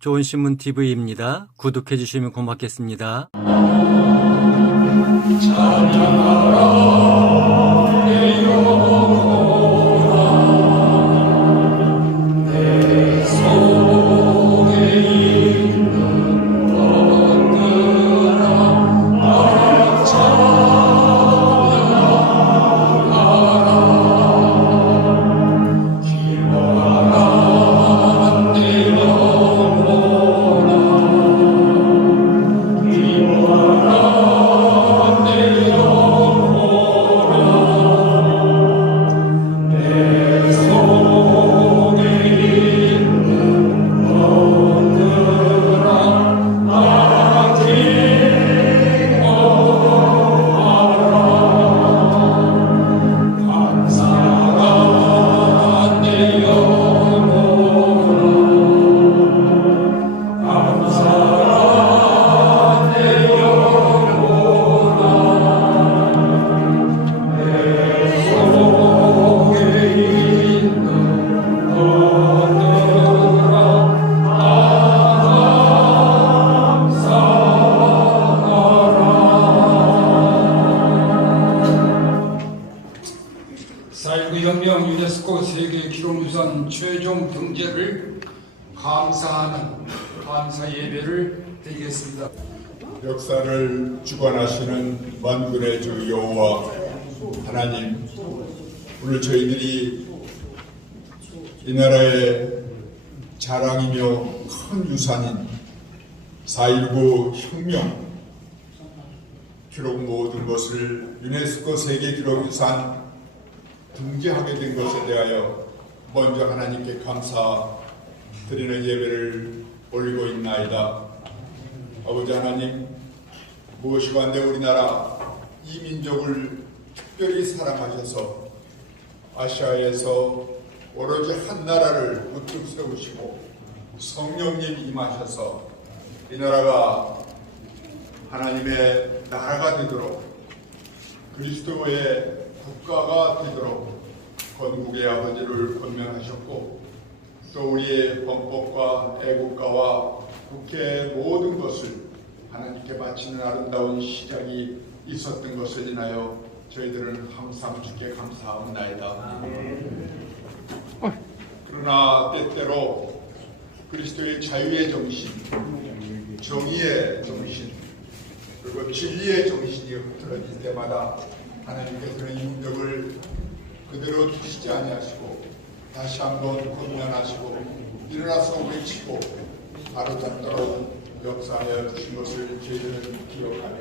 좋은신문TV입니다. 구독해 주시면 고맙겠습니다. 혁명 유네스코 세계 기록유산 최종 등재를 감사하는 감사 예배를 드리겠습니다. 역사를 주관하시는 만군의 주 여호와 하나님, 오늘 저희들이 이 나라의 자랑이며 큰 유산인 4.19 혁명 기록 모든 것을 유네스코 세계 기록유산 등재하게 된 것에 대하여 먼저 하나님께 감사드리는 예배를 올리고 있나이다. 아버지 하나님, 무엇이건데 우리나라 이 민족을 특별히 사랑하셔서 아시아에서 오로지 한 나라를 우뚝 세우시고 성령님 임하셔서 이 나라가 하나님의 나라가 되도록 그리스도의 국가가 되도록 건국의 아버지를 권면하셨고, 또 우리의 헌법과 애국가와 국회의 모든 것을 하나님께 바치는 아름다운 시작이 있었던 것을 인하여 저희들은 항상 주께 감사합니다. 그러나 때때로 그리스도의 자유의 정신, 정의의 정신, 그리고 진리의 정신이 흐트러질 때마다 하나님께서는 이 민족을 그대로 두시지 아니하시고 다시 한번 권면하시고 일어나서 외치고 바로잡도록 역사하여 주신 것을 저희들은 기억하며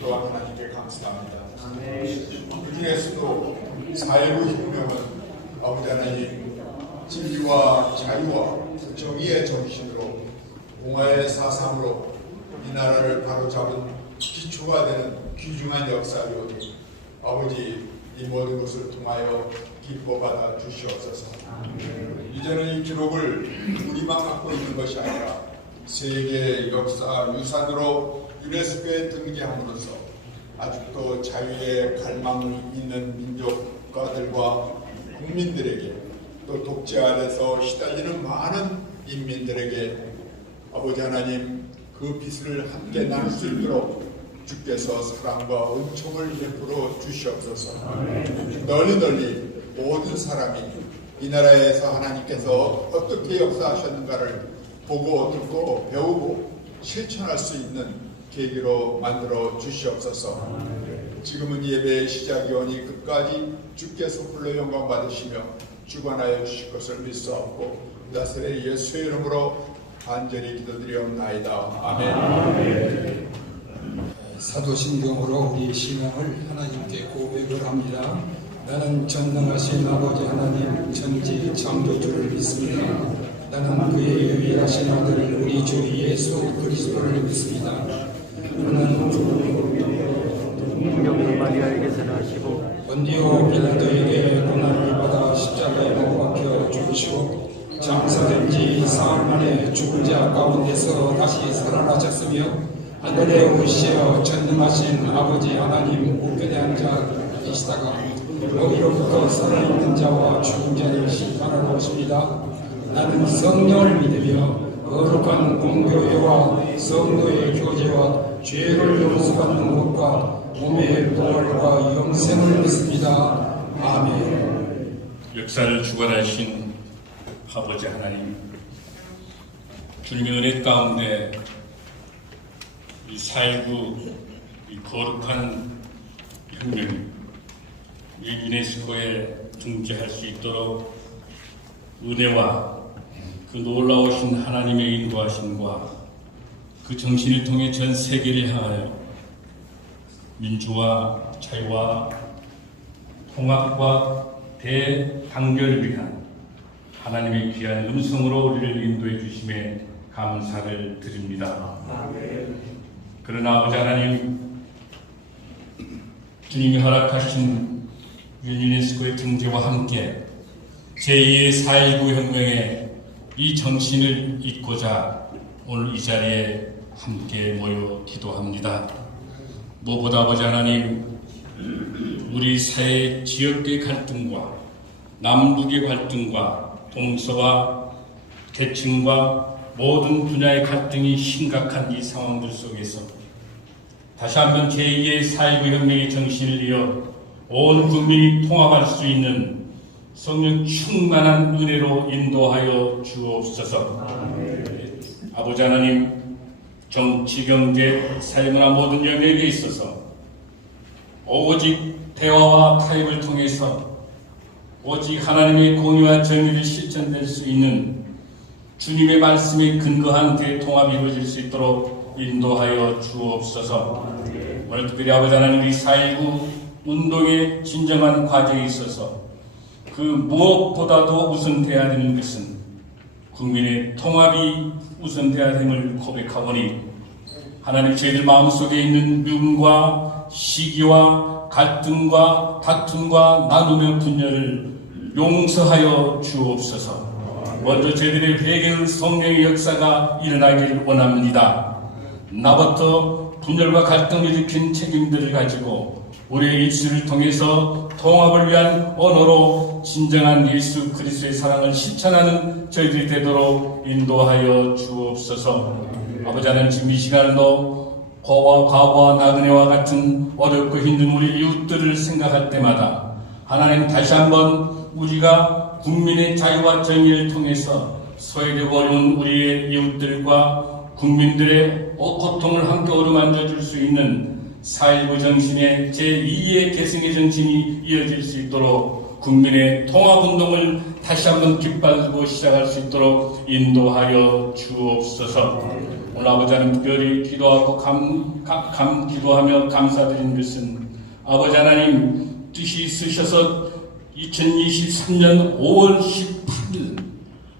또한 하나님께 감사합니다. 그 중에서도 4.19 혁명은 아버지 하나님 진리와 자유와 정의의 정신으로 공화의 사상으로 이 나라를 바로잡은 기초가 되는 귀중한 역사이오니 아버지 이 모든 것을 통하여 기뻐받아 주시옵소서. 이제는 이 기록을 우리만 갖고 있는 것이 아니라 세계 역사 유산으로 유네스코에 등재함으로써 아직도 자유의 갈망이 있는 민족가들과 국민들에게, 또 독재 아래서 시달리는 많은 인민들에게 아버지 하나님 그 빛을 함께 나눌 수 있도록 주께서 사랑과 은총을 베풀어 주시옵소서. 널리 모든 사람이 이 나라에서 하나님께서 어떻게 역사하셨는가를 보고 듣고 배우고 실천할 수 있는 계기로 만들어 주시옵소서. 지금은 예배의 시작이 오니 끝까지 주께서 홀로 영광 받으시며 주관하여 주실 것을 믿사옵고 나사렛 예수의 이름으로 간절히 기도드리옵나이다. 아멘. 사도신경으로 우리 신앙을 하나님께 고백을 합니다. 나는 전능하신 아버지 하나님 천지 창조주를 믿습니다. 나는 그의 유일하신 아들 우리 주 예수 그리스도를 믿습니다. 그는 동정녀 마리아에게서 나시고 본디오 빌라도에게 고난을 받아 십자가에 못 박혀 죽으시고 장사된 지 사흘 만에 죽은 자 가운데서 다시 살아나셨으며 하늘에 오시어 전능하신 아버지 하나님 우편에 앉아 계시다가 거기로부터 살아있는 자와 죽은 자를 심판하러 오십니다. 나는 성령을 믿으며 거룩한 공교회와 성도의 교제와 죄를 용서받는 것과 몸의 부활과 영생을 믿습니다. 아멘. 역사를 주관하신 아버지 하나님, 주님의 은혜 가운데 이 4.19 이 거룩한 혁명이 이 유네스코에 등재할 수 있도록 은혜와 그 놀라우신 하나님의 인도하심과 그 정신을 통해 전 세계를 향하여 민주화, 자유와 통합과 대단결을 위한 하나님의 귀한 음성으로 우리를 인도해 주심에 감사를 드립니다. 그러나 아버지 하나님, 주님이 허락하신 유네스코의 등재와 함께 제2의 4.19 혁명의 이 정신을 잇고자 오늘 이 자리에 함께 모여 기도합니다. 무엇보다 아버지 하나님, 우리 사회 지역의 갈등과 남북의 갈등과 동서와 계층과 모든 분야의 갈등이 심각한 이 상황들 속에서 다시 한번 제2의 4.19 혁명의 정신을 이어 온 국민이 통합할 수 있는 성령 충만한 은혜로 인도하여 주옵소서. 아버지 하나님, 정치, 경제, 사회문화 모든 영역에 있어서 오직 대화와 타협을 통해서 오직 하나님의 공의와 정의를 실천될 수 있는 주님의 말씀에 근거한 대통합이 이루어질 수 있도록 인도하여 주옵소서. 오늘 특별히 아버지 하나님, 우리 4.19 운동의 진정한 과정에 있어서 그 무엇보다도 우선돼야 되는 것은 국민의 통합이 우선돼야 됨을 고백하오니 하나님, 저희들 마음속에 있는 미움과 시기와 갈등과 다툼과 나눔의 분열을 용서하여 주옵소서. 먼저 저희들의 회개의 성령의 역사가 일어나길 원합니다. 나부터 분열과 갈등을 일으킨 책임들을 가지고 우리의 입술을 통해서 통합을 위한 언어로 진정한 예수 그리스도의 사랑을 실천하는 저희들이 되도록 인도하여 주옵소서. 아버지 하나님, 지금 이 시간도 과거와 나그네와 같은 어렵고 힘든 우리 이웃들을 생각할 때마다 하나님, 다시 한번 우리가 국민의 자유와 정의를 통해서 소외되고 어려운 우리의 이웃들과 국민들의 고통을 함께 어루만져 줄 수 있는 4.19 정신의 제2의 계승의 정신이 이어질 수 있도록 국민의 통합운동을 다시 한번 깃발고 시작할 수 있도록 인도하여 주옵소서. 오늘 아버지 하나님, 특별히 기도하고 기도하며 감사드리는 것은 아버지 하나님 뜻이 있으셔서 2023년 5월 18일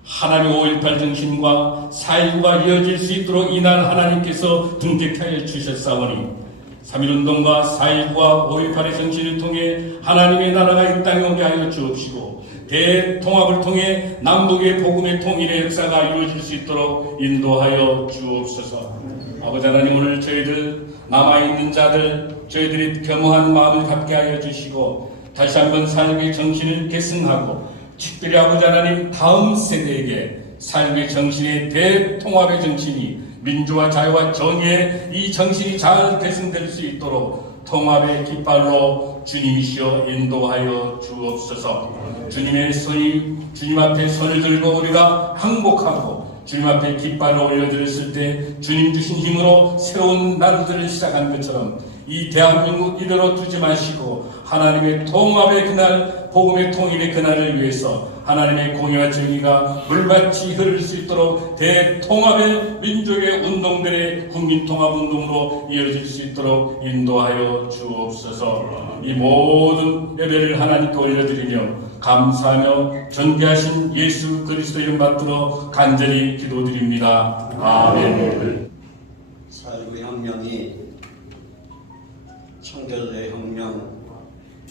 하나님 5.18 정신과 4.19가 이어질 수 있도록 이날 하나님께서 등재케 하여 주셨사오니 3.1운동과 4.19와 5.18의 정신을 통해 하나님의 나라가 이 땅에 오게 하여 주옵시고 대통합을 통해 남북의 복음의 통일의 역사가 이루어질 수 있도록 인도하여 주옵소서. 아버지 하나님, 오늘 저희들 남아있는 자들 저희들이 겸허한 마음을 갖게 하여 주시고 다시 한번 4.19의 정신을 계승하고 특별히 아버지 하나님, 다음 세대에게 4.19의 정신의 대통합의 정신이 민주와 자유와 정의의 이 정신이 잘 계승될 수 있도록 통합의 깃발로 주님이시여 인도하여 주옵소서. 주님의 손이 주님 앞에 손을 들고 우리가 항복하고 주님 앞에 깃발을 올려드렸을 때 주님 주신 힘으로 새로운 날들을 시작한 것처럼 이 대한민국 이대로 두지 마시고 하나님의 통합의 그날, 복음의 통일의 그날을 위해서 하나님의 공의와 정의가 물같이 흐를 수 있도록 대통합의 민족의 운동들의 국민통합운동으로 이어질 수 있도록 인도하여 주옵소서. 이 모든 예배를 하나님께 올려드리며 감사하며 존귀하신 예수 그리스도 이름 받들어 간절히 기도드립니다. 아멘. 4.19 혁명이 청교도 혁명,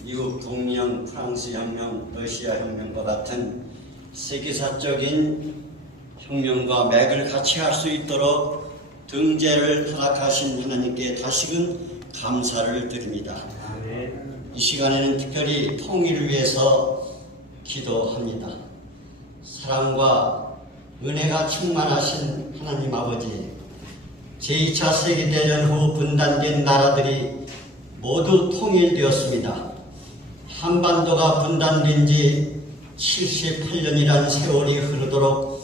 미국 독립, 프랑스 혁명, 러시아 혁명과 같은 세계사적인 혁명과 맥을 같이 할 수 있도록 등재를 허락하신 하나님께 다시금 감사를 드립니다. 이 시간에는 특별히 통일을 위해서 기도합니다. 사랑과 은혜가 충만하신 하나님 아버지, 제2차 세계대전 후 분단된 나라들이 모두 통일되었습니다. 한반도가 분단된 지 78년이란 세월이 흐르도록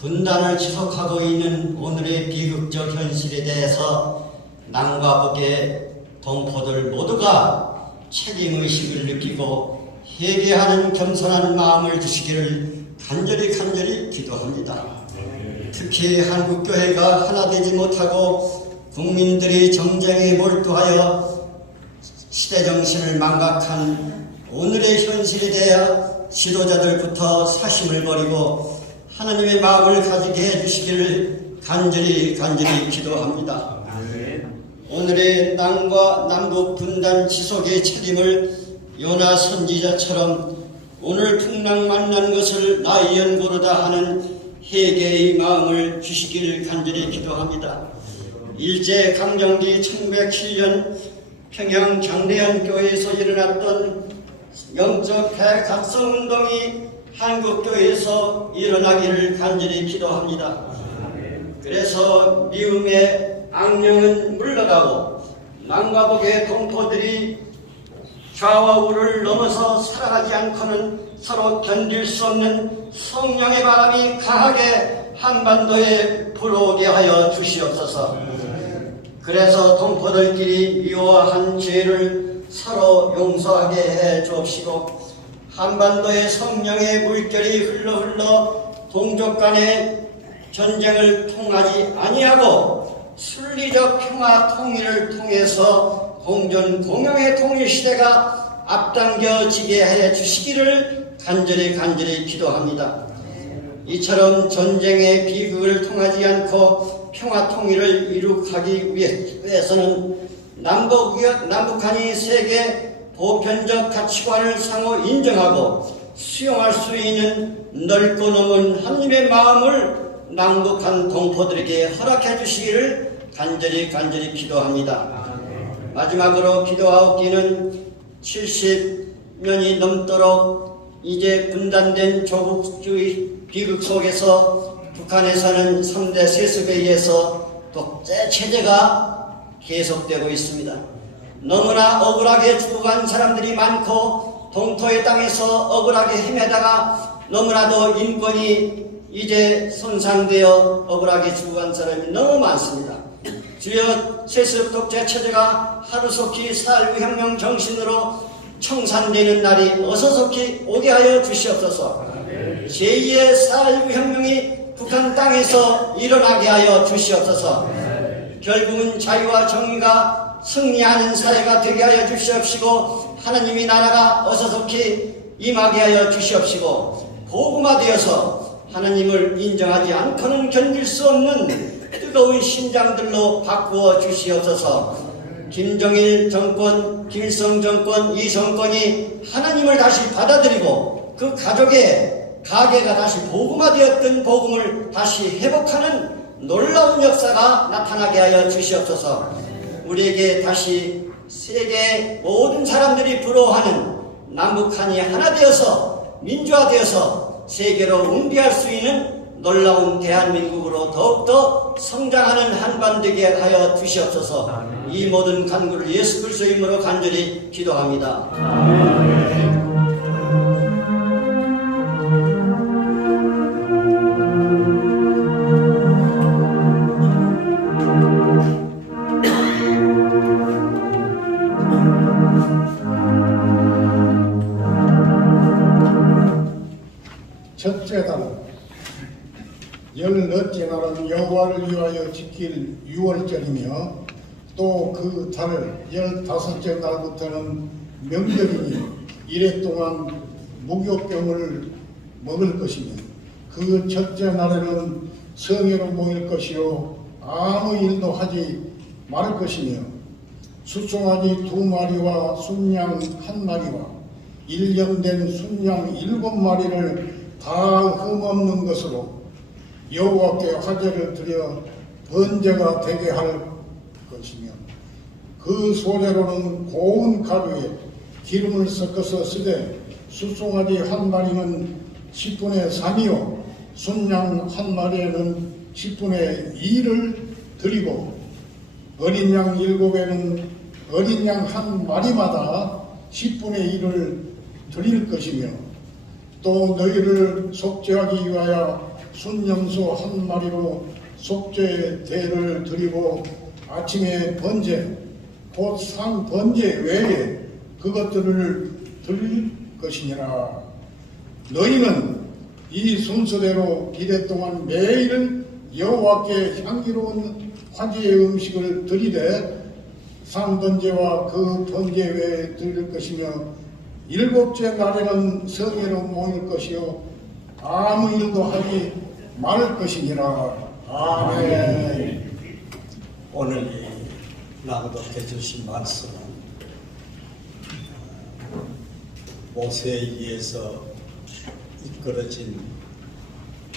분단을 지속하고 있는 오늘의 비극적 현실에 대해서 남과 북의 동포들 모두가 책임의식을 느끼고 회개하는 겸손한 마음을 주시기를 간절히 기도합니다. 특히 한국교회가 하나 되지 못하고 국민들이 정쟁에 몰두하여 시대정신을 망각한 오늘의 현실에 대하여 지도자들부터 사심을 버리고 하나님의 마음을 가지게 해주시기를 간절히 기도합니다. 오늘의 남과 남북 분단 지속의 책임을 요나 선지자처럼 오늘 풍랑 만난 것을 나의 연고로다 하는 회개의 마음을 주시기를 간절히 기도합니다. 일제 강점기 1907년 평양 장대현 교회에서 일어났던 영적 대각성 운동이 한국교회에서 일어나기를 간절히 기도합니다. 그래서 미움의 악령은 물러가고 남과 북의 동포들이 좌와 우를 넘어서 살아가지 않고는 서로 견딜 수 없는 성령의 바람이 강하게 한반도에 불어오게 하여 주시옵소서. 그래서 동포들끼리 미워한 죄를 서로 용서하게 해 주옵시고 한반도의 성령의 물결이 흘러 동족 간의 전쟁을 통하지 아니하고 순리적 평화 통일을 통해서 공존 공영의 통일 시대가 앞당겨지게 해 주시기를 간절히 기도합니다. 이처럼 전쟁의 비극을 통하지 않고 평화 통일을 이룩하기 위해서는 남북한이 세계 보편적 가치관을 상호 인정하고 수용할 수 있는 넓고 넓은 하나님의 마음을 남북한 동포들에게 허락해 주시기를 간절히 기도합니다. 마지막으로 기도하옵기는 70년이 넘도록 이제 분단된 조국주의 비극 속에서 북한에서는 3대 세습에 의해서 독재 체제가 계속되고 있습니다. 너무나 억울하게 죽어간 사람들이 많고 동토의 땅에서 억울하게 헤매다가 너무나도 인권이 이제 손상되어 억울하게 죽어간 사람이 너무 많습니다. 주여, 세습 독재 체제가 하루속히 4.19 혁명 정신으로 청산되는 날이 어서속히 오게 하여 주시옵소서. 제2의 4.19 혁명이 북한 땅에서 일어나게 하여 주시옵소서. 결국은 자유와 정의가 승리하는 사회가 되게 하여 주시옵시고 하나님의 나라가 어서속히 임하게 하여 주시옵시고 복음화되어서 하나님을 인정하지 않고는 견딜 수 없는 뜨거운 심장들로 바꾸어 주시옵소서. 김정일 정권, 김일성 정권, 이 정권이 하나님을 다시 받아들이고 그 가족의 가게가 다시 복음화되었던 복음을 다시 회복하는 놀라운 역사가 나타나게 하여 주시옵소서. 우리에게 다시 세계 모든 사람들이 부러워하는 남북한이 하나 되어서 민주화되어서 세계로 응대할 수 있는 놀라운 대한민국으로 더욱더 성장하는 한반 되게 하여 주시옵소서. 이 모든 간구를 예수 그리스도의 이름으로 간절히 기도합니다. 첫째 달 열넷째 날은 여호와를 위하여 지킬 유월절이며 또 그 달 15째 날부터는 명절이니 이래 동안 무교병을 먹을 것이며 그 첫째 날에는 성회로 모일 것이요 아무 일도 하지 말 것이며 숫송아지 2마리와 순양 1마리와 1년 된 순양 7마리를 다 흠없는 것으로 여호와께 화제를 드려 번제가 되게 할 것이며 그 소재로는 고운 가루에 기름을 섞어서 쓰되 숫송아지 1마리는 10분의 3이요 순양 한 마리에는 10분의 2를 드리고 어린 양 7에는 어린 양 한 마리마다 10분의 1을 드릴 것이며 또 너희를 속죄하기 위하여 순염소 한 마리로 속죄 대를 드리고 아침에 번제 곧 상 번제 외에 그것들을 드릴 것이니라. 너희는 이 순서대로 이래 동안 매일 여호와께 향기로운 화제의 음식을 드리되 상 번제와 그 번제 외에 드릴 것이며 7째 날에는 성회로 모일 것이요 아무 일도 하지 말 것이니라. 아멘. 오늘 이 낭독해 주신 말씀은 모세에 의해서 이끌어진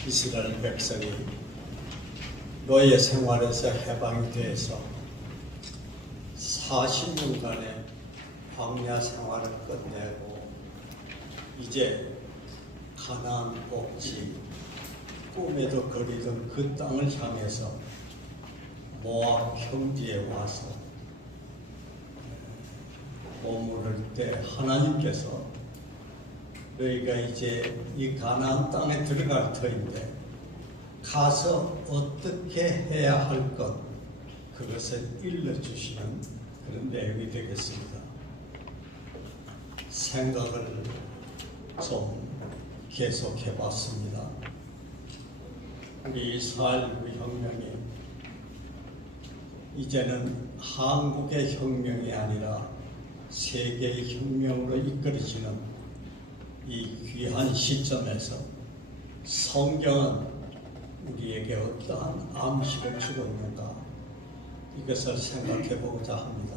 이스라엘 백성이 노예 생활에서 해방이 돼서 40년간의 광야 생활을 끝내고 이제 가나안 복지 꿈에도 그리던 그 땅을 향해서 모압 평지에 와서 머무를 때 하나님께서 너희가 이제 이 가나안 땅에 들어갈 터인데 가서 어떻게 해야 할 것 그것을 일러주시는 그런 내용이 되겠습니다. 생각을 좀 계속해 봤습니다. 우리 4.19 혁명이 이제는 한국의 혁명이 아니라 세계의 혁명으로 이끌어지는 이 귀한 시점에서 성경은 우리에게 어떠한 암시를 주고 있는가 이것을 생각해 보고자 합니다.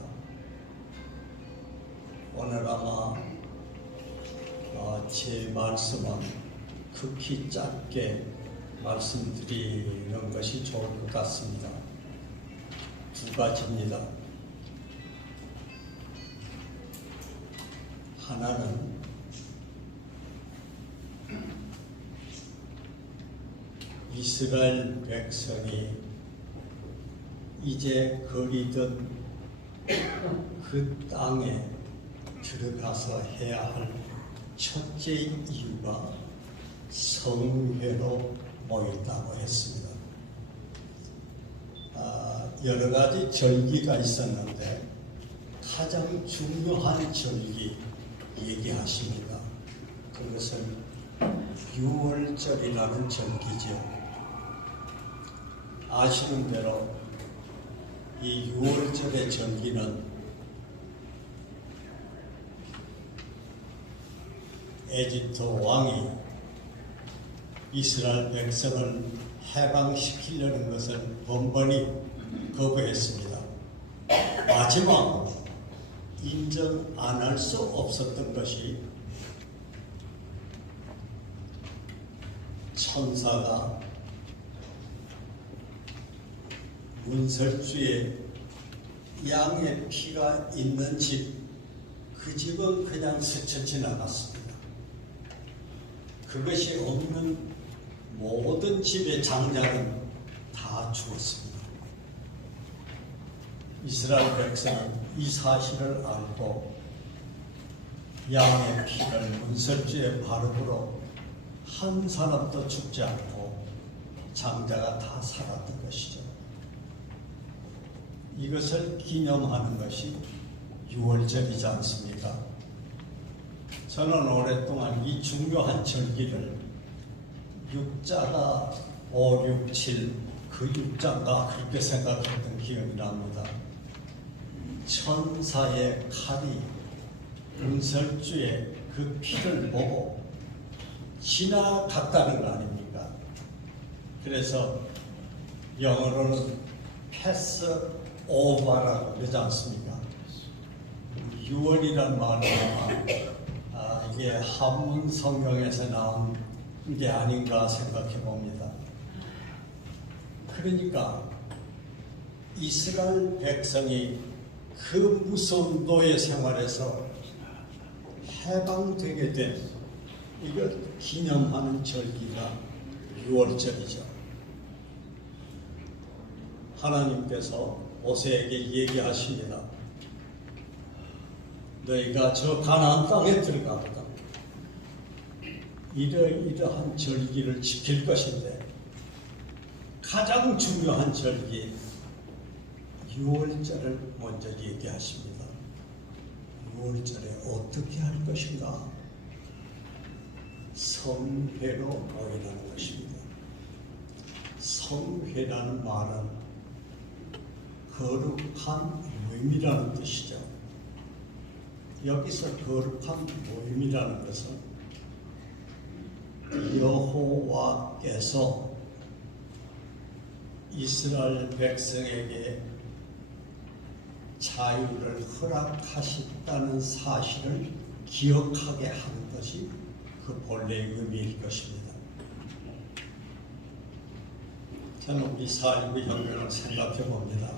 오늘 아마 제 말씀은 극히 짧게 말씀드리는 것이 좋을 것 같습니다. 두 가지입니다. 하나는 이스라엘 백성이 이제 거리던 그 땅에 들어가서 해야 할 첫째 이유가 성회로 모였다고 했습니다. 여러 가지 절기가 있었는데 가장 중요한 절기 얘기하십니다. 그것은 6월절이라는 절기죠. 아시는 대로 이 6월절의 절기는 에집트 왕이 이스라엘 백성을 해방시키려는 것을 번번이 거부했습니다. 마지막 인정 안 할 수 없었던 것이 천사가 문설주에 양의 피가 있는 집, 그 집은 그냥 스쳐 지나갔습니다. 그것이 없는 모든 집의 장자는 다 죽었습니다. 이스라엘 백성은 이 사실을 알고 양의 피를 문설주에 바르므로 한 사람도 죽지 않고 장자가 다 살았던 것이죠. 이것을 기념하는 것이 6월절이지 않습니까? 저는 오랫동안 이 중요한 절기를 육자가 5, 6, 7 그 육자인가 그렇게 생각했던 기억이 납니다. 천사의 칼이 문설주에 그 피를 보고 지나갔다는 거 아닙니까? 그래서 영어로는 패스 오버라고 그러지 않습니까? 6월이란 말은 이게 한문 성경에서 나온 게 아닌가 생각해 봅니다. 그러니까 이스라엘 백성이 그 무서운 노예 생활에서 해방되게 된 이걸 기념하는 절기가 6월절이죠. 하나님께서 모세에게 얘기하십니다. 너희가 저 가나안 땅에 들어가거든 이러이러한 절기를 지킬 것인데 가장 중요한 절기 6월절을 먼저 얘기하십니다. 6월절에 어떻게 할 것인가? 성회로 모이라는 것입니다. 성회라는 말은 거룩한 모임이라는 뜻이죠. 여기서 거룩한 모임이라는 것은 여호와께서 이스라엘 백성에게 자유를 허락하셨다는 사실을 기억하게 하는 것이 그 본래의 의미일 것입니다. 저는 우리 4.19 혁명을 생각해 봅니다.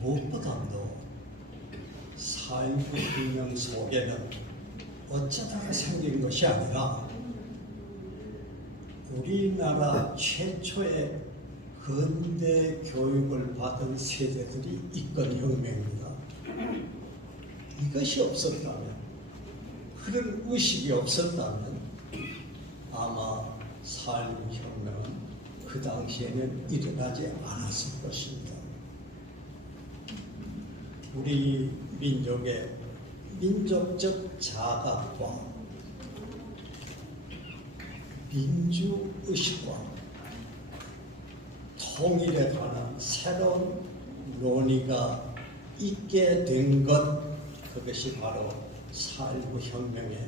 무엇보다도 4.19 혁명 속에는 어쩌다가 생긴 것이 아니라 우리나라 최초의 근대 교육을 받은 세대들이 이끈 혁명입니다. 이것이 없었다면, 그런 의식이 없었다면 아마 4.19 혁명은 그 당시에는 일어나지 않았을 것입니다. 우리 민족의 민족적 자각과 민주의식과 통일에 관한 새로운 논의가 있게 된 것, 그것이 바로 4.19 혁명의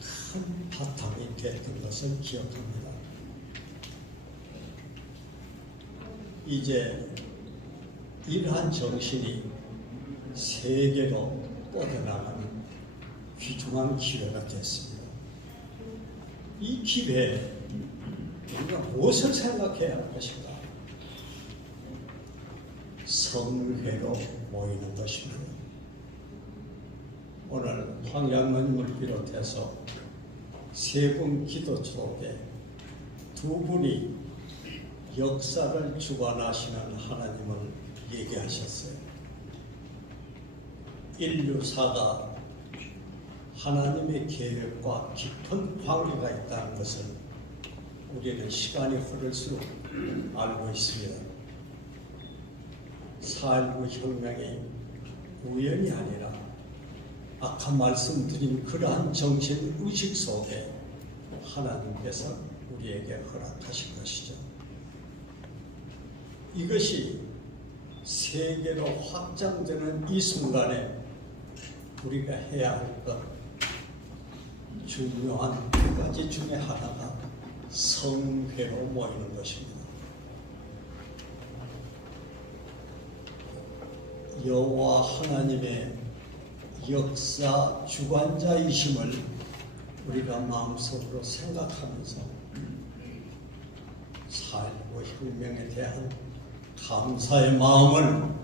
큰 바탕이 됐던 것을 기억합니다. 이제 이러한 정신이 세계로 뻗어나가는 귀중한 기회가 됐습니다. 이 기회에 우리가 무엇을 생각해야 할 것인가? 성회로 모이는 것입니다. 오늘 황양모님을 비롯해서 세 분 기도 속에 두 분이 역사를 주관하시는 하나님을 얘기하셨어요. 인류사가 하나님의 계획과 깊은 관계가 있다는 것을 우리는 시간이 흐를수록 알고 있습니다. 4.19 혁명이 우연이 아니라 아까 말씀드린 그러한 정신 의식 속에 하나님께서 우리에게 허락하신 것이죠. 이것이 세계로 확장되는 이 순간에 우리가 해야 할 것 중요한 두 가지 중에 하나가 성회로 모이는 것입니다. 여호와 하나님의 역사 주관자이심을 우리가 마음속으로 생각하면서 4.19 혁명에 대한 감사의 마음을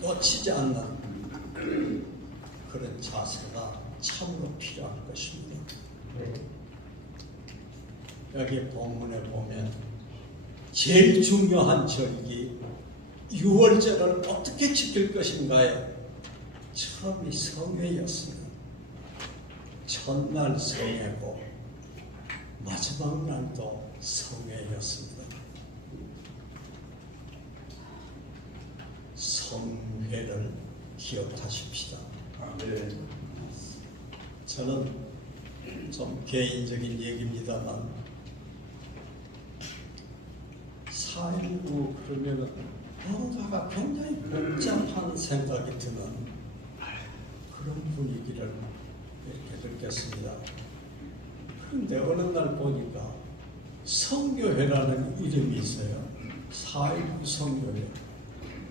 놓치지 않는 그런 자세가 참으로 필요한 것입니다. 여기 본문에 보면 제일 중요한 절기 6월절을 어떻게 지킬 것인가에 처음이 성회였습니다. 첫날 성회고 마지막 날도 성회였습니다. 성회를 기억하십시다. 저는 좀 개인적인 얘기입니다만 4.19 그러면은 뭔가가 굉장히 복잡한 생각이 드는 그런 분위기를 이렇게 느꼈습니다. 그런데 어느 날 보니까 성교회라는 이름이 있어요. 4.19 성교회.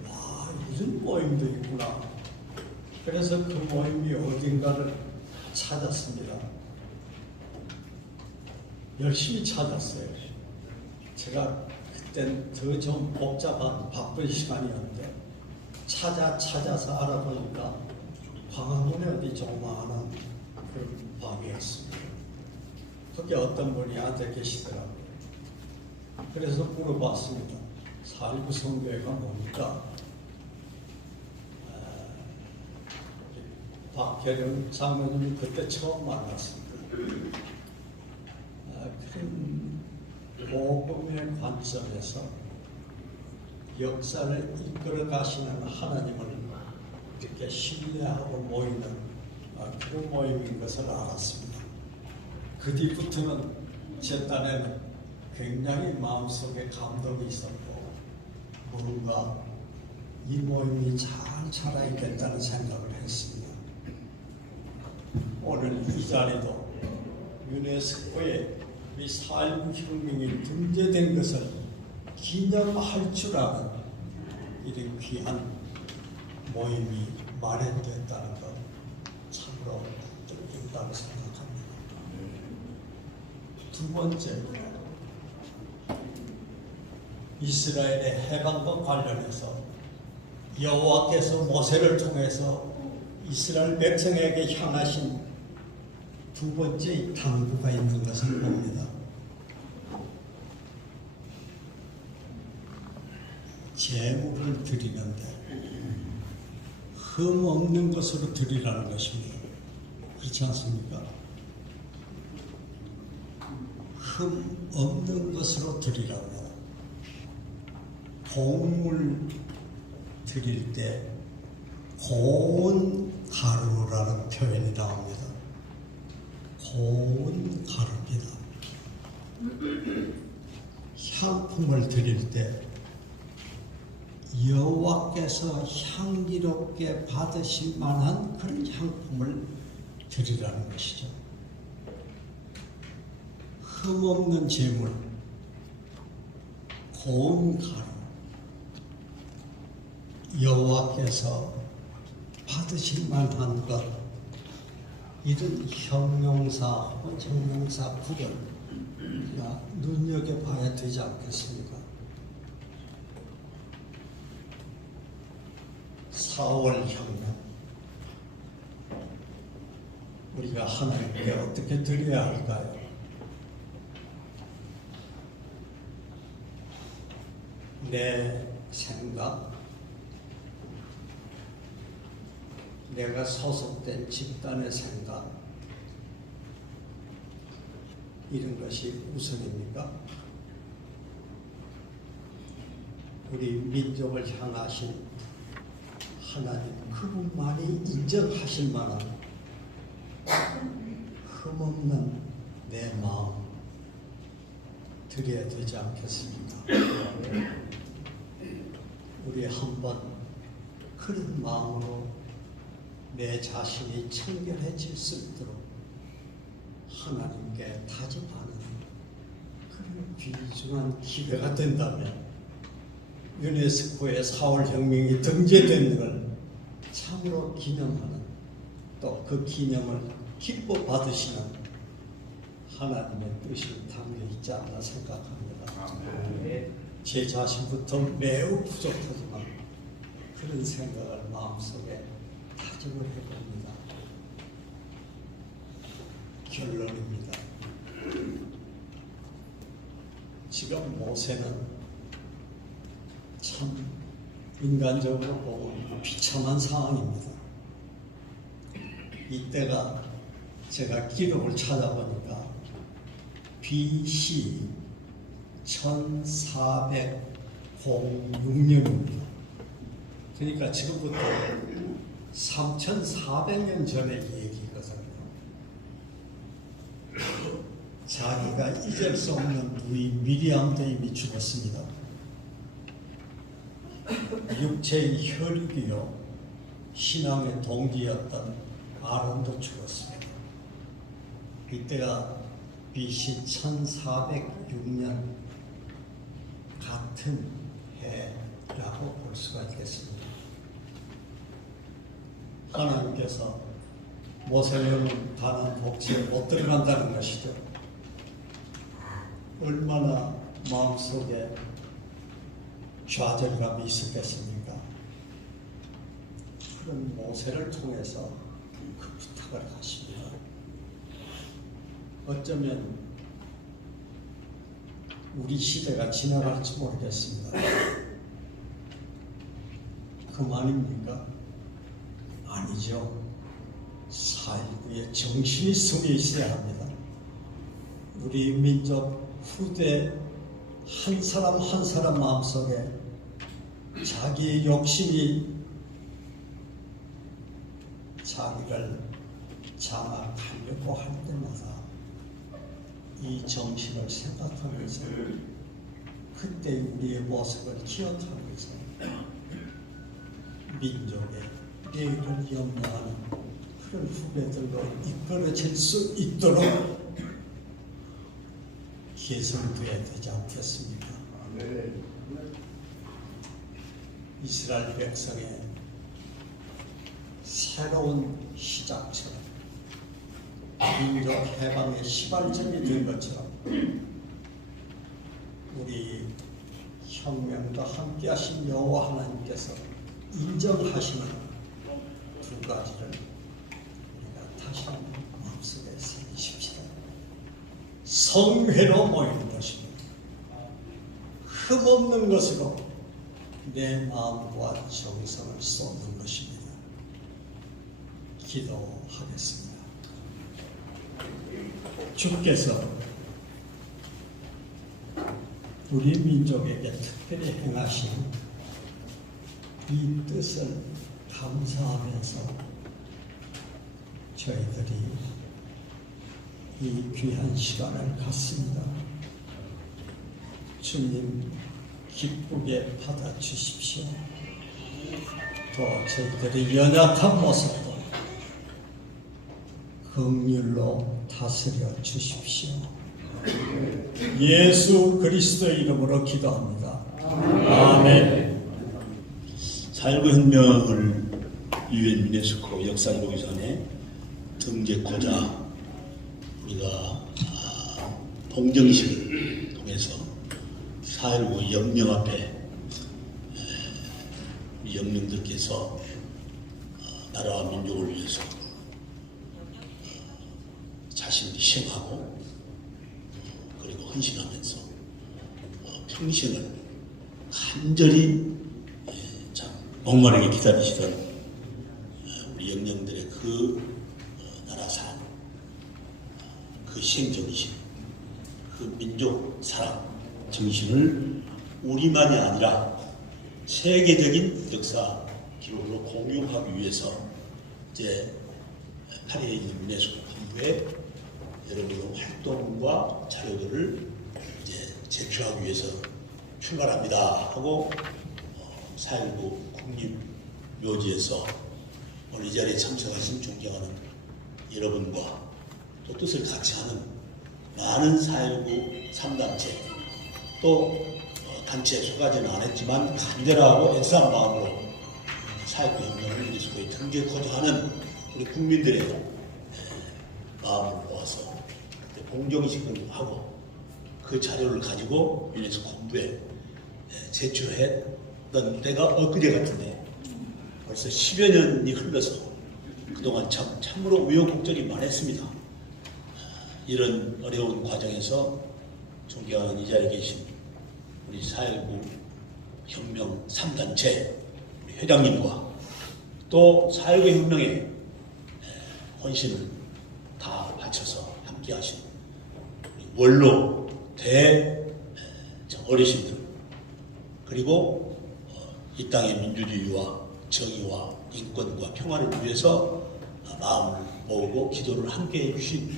와, 이런 모임도 있구나. 그래서 그 모임이 어딘가를 찾았습니다. 열심히 찾았어요. 제가 그땐 더 좀 복잡한 바쁜 시간이었는데 찾아서 알아보니까 광화문에 어디 조그마한 그런 방이었습니다. 거기 어떤 분이 앉아 계시더라고요. 그래서 물어봤습니다. 4.19 성교회가 뭡니까? 박혜령 장로님이 그때 처음 만났습니다. 그런 복음의 관점에서 역사를 이끌어 가시는 하나님을 이렇게 신뢰하고 모이는 그런 모임인 것을 알았습니다. 그 뒤부터는 제 딴에는 굉장히 마음속에 감동이 있었고 뭔가 이 모임이 잘 살아야겠다는 생각을 했습니다. 오늘 이 자리도 유네스코에 이 4.19 혁명이 등재된 것을 기념할 줄 아는 이런 귀한 모임이 마련됐다는 것 참으로 뜻깊다고 생각합니다. 두 번째입니다. 이스라엘의 해방과 관련해서 여호와께서 모세를 통해서 이스라엘 백성에게 향하신 두 번째 당부가 있는 것을 봅니다. 제물을 드리는데 흠 없는 것으로 드리라는 것입니다. 그렇지 않습니까? 흠 없는 것으로 드리라고. 곡물 드릴 때 고운 가루라는 표현이 나옵니다. 고운 가루입니다. 향품을 드릴 때 여호와께서 향기롭게 받으실 만한 그런 향품을 드리라는 것이죠. 흠없는 제물, 고운 가루, 여호와께서 받으실 만한 것, 이런 형용사 혹은 형용사 구별 우리가 눈여겨봐야 되지 않겠습니까? 4월 혁명, 우리가 하나님께 어떻게 드려야 할까요? 내 생각, 내가 소속된 집단의 생각, 이런 것이 우선입니까? 우리 민족을 향하신 하나님 그분만이 인정하실 만한 흠없는 내 마음 드려야 되지 않겠습니까? 우리 한번 그런 마음으로 내 자신이 청결해질 수 있도록 하나님께 다짐하는 그런 귀중한 기회가 된다면 유네스코의 4월 혁명이 등재된 걸 참으로 기념하는, 또 그 기념을 기뻐 받으시는 하나님의 뜻이 담겨 있지 않나 생각합니다. 제 자신부터 매우 부족하지만 그런 생각을 마음속에 다짐을 해봅니다. 결론입니다. 지금 모세는 참 인간적으로 보면 비참한 상황입니다. 이때가 제가 기록을 찾아보니까 BC 1406년입니다. 그러니까 지금부터 3400년 전의 얘기거든요. 자기가 잊을 수 없는 누이 미리암도 이미 죽었습니다. 육체의 혈육이요 신앙의 동기였던 아론도 죽었습니다. 이때가 BC 1406년 같은 해라고 볼 수가 있겠습니다. 하나님께서 모세는 가나안 복지에 못 들어간다는 것이죠. 얼마나 마음속에 좌절감이 있었겠습니까? 그런 모세를 통해서 그 부탁을 하십니다. 어쩌면 우리 시대가 지나갈지 모르겠습니다. 그만입니까? 아니죠. 4.19의 정신이 속에 있어야 합니다. 우리 민족 후대 한 사람 한 사람 마음속에 자기의 욕심이 자기를 장악하려고 할 때마다 이 정신을 생각하면서 그때 우리의 모습을 기억하면서 민족의 내일을 염려하는 그런 후배들로 이끌어질 수 있도록 개선되어야 되지 않겠습니까? 이스라엘 백성의 새로운 시작처럼 민족 해방의 시발점이 된 것처럼 우리 혁명과 함께 하신 여호와 하나님께서 인정하시는 두 가지를 우리가 다시 한번 마음속에 새기십시다. 성회로 모이는 것입니다. 흠없는 것으로 내 마음과 정성을 쏟는 것입니다. 기도하겠습니다. 주께서 우리 민족에게 특별히 행하신 이 뜻을 감사하면서 저희들이 이 귀한 시간을 갖습니다. 주님 기쁘게 받아주십시오. 또 저희들의 연약한 모습도 긍휼로 다스려 주십시오. 예수 그리스도의 이름으로 기도합니다. 아멘. 4.19 혁명을 유엔 유네스코 역사기록유산에 등재코자 우리가 봉정식을 통해서 4.19 영령 앞에 우리 영령들께서 나라와 민족을 위해서 자신을 희생하고 그리고 헌신하면서 평생을 간절히 참 목마르게 기다리시던 우리 영령들의 그 나라 사랑, 그 희생정신, 그 민족 사랑 정신을 우리만이 아니라 세계적인 역사 기록으로 공유하기 위해서 이제 파리에 있는 유네스코 본부에 여러분의 활동과 자료들을 이제 제출하기 위해서 출발합니다 하고 4.19 국립묘지에서 오늘 이 자리에 참석하신 존경하는 여러분과 또 뜻을 같이 하는 많은 4.19 3단체 또 단체에 속하지는 않았지만 간절하고 애쓰한 마음으로 4.19 혁명을 유네스코에 등재코자 하는 우리 국민들의 마음을 모아서 공정식을 하고 그 자료를 가지고 유네스코 본부에 제출했던 때가 엊그제 같은데 벌써 10여 년이 흘러서 그동안 참으로 우여곡절이 많았습니다. 이런 어려운 과정에서 존경하는 이 자리에 계신 우리 4.19 혁명 3단체 우리 회장님과 또 4.19 혁명에 헌신을 다 바쳐서 함께 하신 원로 어르신들 그리고 이 땅의 민주주의와 정의와 인권과 평화를 위해서 마음을 모으고 기도를 함께 해주신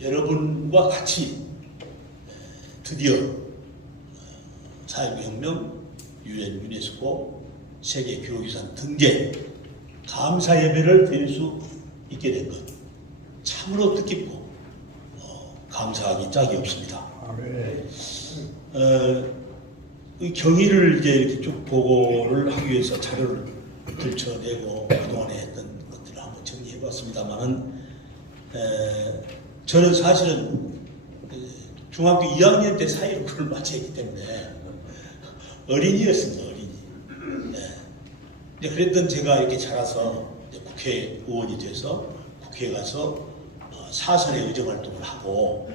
여러분과 같이 드디어 4.19 혁명 유엔 유네스코 세계 교육유산 등재 감사 예배를 드릴 수 있게 된 것 참으로 뜻깊고 감사하기 짝이 없습니다. 이 경위를 이제 이렇게 쭉 보고를 하기 위해서 자료를 들춰내고 그동안에 했던 것들을 한번 정리해봤습니다만은 저는 사실은 중학교 2학년 때 4.19를 마쳤기 때문에 어린이였습니다. 어린이. 네. 그랬던 제가 이렇게 자라서 국회의원이 돼서 국회에 가서 사선의 의정활동을 하고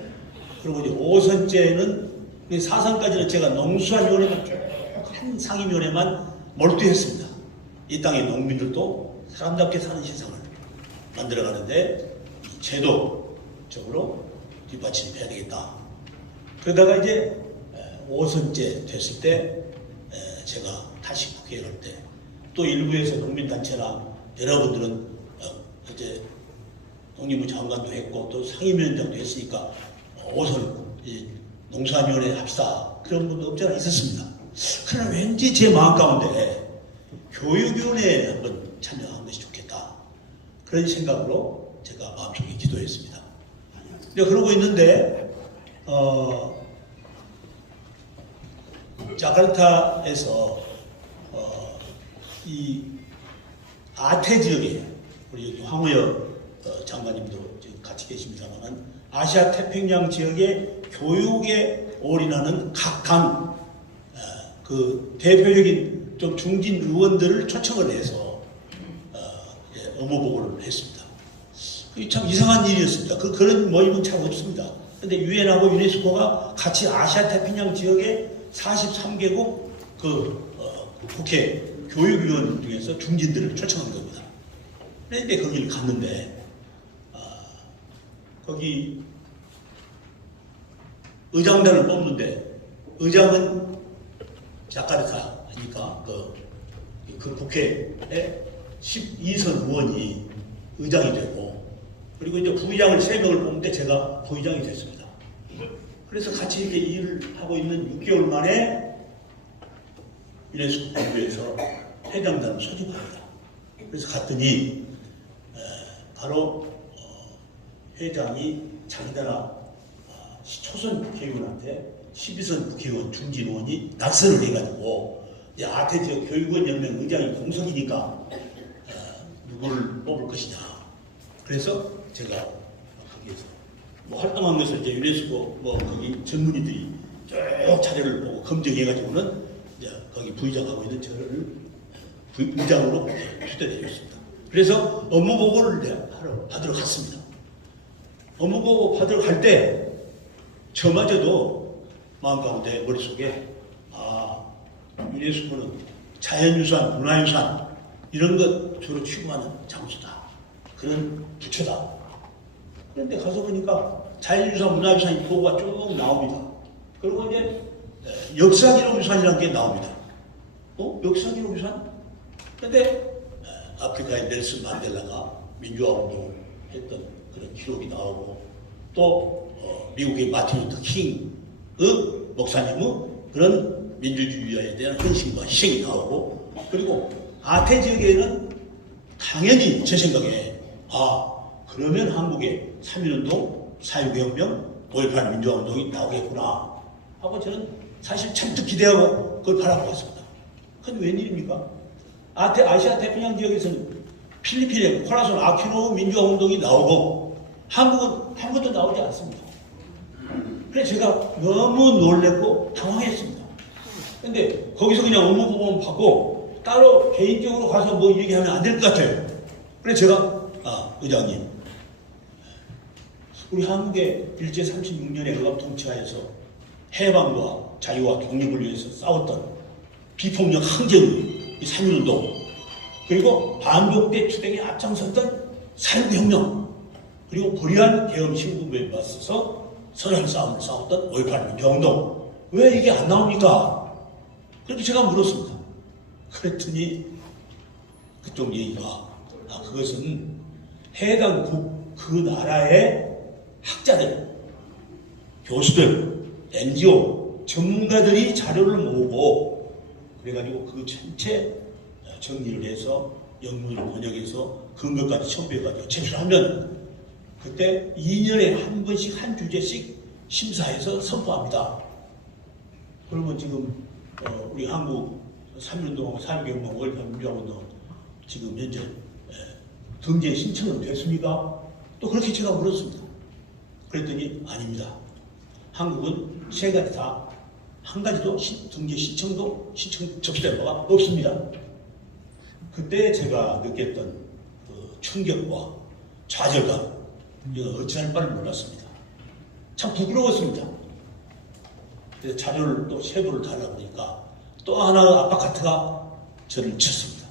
그리고 이제 5선째는 사선까지는 제가 농수산위원회만 쭉 한 상임위원회만 몰두했습니다. 이 땅의 농민들도 사람답게 사는 세상을 만들어가는데 제도적으로 뒷받침해야 되겠다. 그러다가 이제 5선째 됐을 때 제가 다시 국회에 갈 때 또 일부에서 농민단체나 여러분들은 이제 농림부 장관도 했고 또 상임위원장도 했으니까 5선 농수산위원회 합시다. 그런 분도 없지 않아 있었습니다. 그러나 왠지 제 마음 가운데 교육위원회에 한번 참여하는 것이 좋겠다. 그런 생각으로 제가 마음속에 기도했습니다. 근데 그러고 있는데 자카르타에서 이 아태 지역에 우리 황우여 장관님도 지금 같이 계십니다만 아시아 태평양 지역의 교육에 올인하는 각당 그 대표적인 좀 중진 의원들을 초청을 해서 업무보고를 했습니다. 그게 참 이상한 일이었습니다. 그런 모임은 참 없습니다. 그런데 유엔하고 유네스코가 같이 아시아 태평양 지역의 43개국 국회 교육위원 중에서 중진들을 초청한 겁니다. 그런데 거기를 갔는데 거기 의장단을 뽑는데 의장은 자카르타니까 그 국회에 12선 의원이 의장이 되고 그리고 이제 부의장을 3명을 뽑는데 제가 부의장이 됐습니다. 그래서 같이 이렇게 일을 하고 있는 6개월 만에 유네스코 본부에서 회장단을 소집합니다. 그래서 갔더니 바로 회장이 자기나라 초선 국회의원한테 12선 국회의원 중진 의원이 낙선을 해가지고 이제 아태 지역 교육원 연맹 의장이 공석이니까 누구를 뽑을 것이냐. 그래서 제가 거기에서 활동한 것을 이제 유네스코 거기 전문의들이 쭉 자료를 보고 검증해가지고는 이제 거기 부의장하고 있는 저를 부의장으로 초대되었습니다. 그래서 업무 보고를 받으러 갔습니다. 업무 보고 받으러 갈 때 저마저도 마음 가운데 머릿속에 유네스코는 자연유산, 문화유산 이런 것 주로 취급하는 장소다. 그런 부처다. 그런데 가서 보니까 자연유산, 문화유산 보고가 쭉 나옵니다. 그리고 이제 역사기록 유산이라는 게 나옵니다. 역사기록 유산? 그런데 아프리카의 넬슨 만델라가 민주화운동을 했던 그런 기록이 나오고 또 미국의 마틴 루터 킹의 목사님의 그런 민주주의에 대한 헌신과 희생이 나오고 그리고 아태 지역에는 당연히 제 생각에 그러면 한국의 3.1운동, 4.19혁명, 5.18 민주화운동이 나오겠구나 하고 저는 사실 잔뜩 기대하고 그걸 바라보고 있습니다. 그런데 웬일입니까? 아시아 태평양 지역에서는 필리핀의 코라손 아퀴노 민주화운동이 나오고 한국은 한 번도 나오지 않습니다. 그래서 제가 너무 놀랬고 당황했습니다. 근데 거기서 그냥 업무 보고만 받고 따로 개인적으로 가서 뭐 얘기하면 안 될 것 같아요. 그래서 제가 의장님 우리 한국의 일제 36년의 억압 통치하에서 해방과 자유와 독립을 위해서 싸웠던 비폭력 항쟁의 3.1운동 그리고 반독대 추대에 앞장섰던 4.19혁명 그리고 불의한 계엄 신군부에 맞서서 선한 싸움을 싸웠던 5.18 민주화운동 왜 이게 안 나옵니까? 그렇게 제가 물었습니다. 그랬더니 그쪽 얘기가 그것은 해당 그 나라의 학자들, 교수들, NGO, 전문가들이 자료를 모으고 그래가지고 그 전체 정리를 해서 영문을 번역해서 근거까지 첨부해가지고 제출하면 그때 2년에 한 번씩 한 주제씩 심사해서 선포합니다. 그러면 지금 우리 한국 3.1운동하고 4.19혁명, 5.18 민주화운동 지금 현재 등재 신청은 됐습니까? 또 그렇게 제가 물었습니다. 그랬더니 아닙니다. 한국은 3가지 다 한 가지도 등재 신청 접수된 바가 없습니다. 그때 제가 느꼈던 그 충격과 좌절감 이거 어찌할 바를 몰랐습니다. 참 부끄러웠습니다. 그래서 자료를 또 세부를 달라고 하니까 또 하나 아파트가 저를 쳤습니다.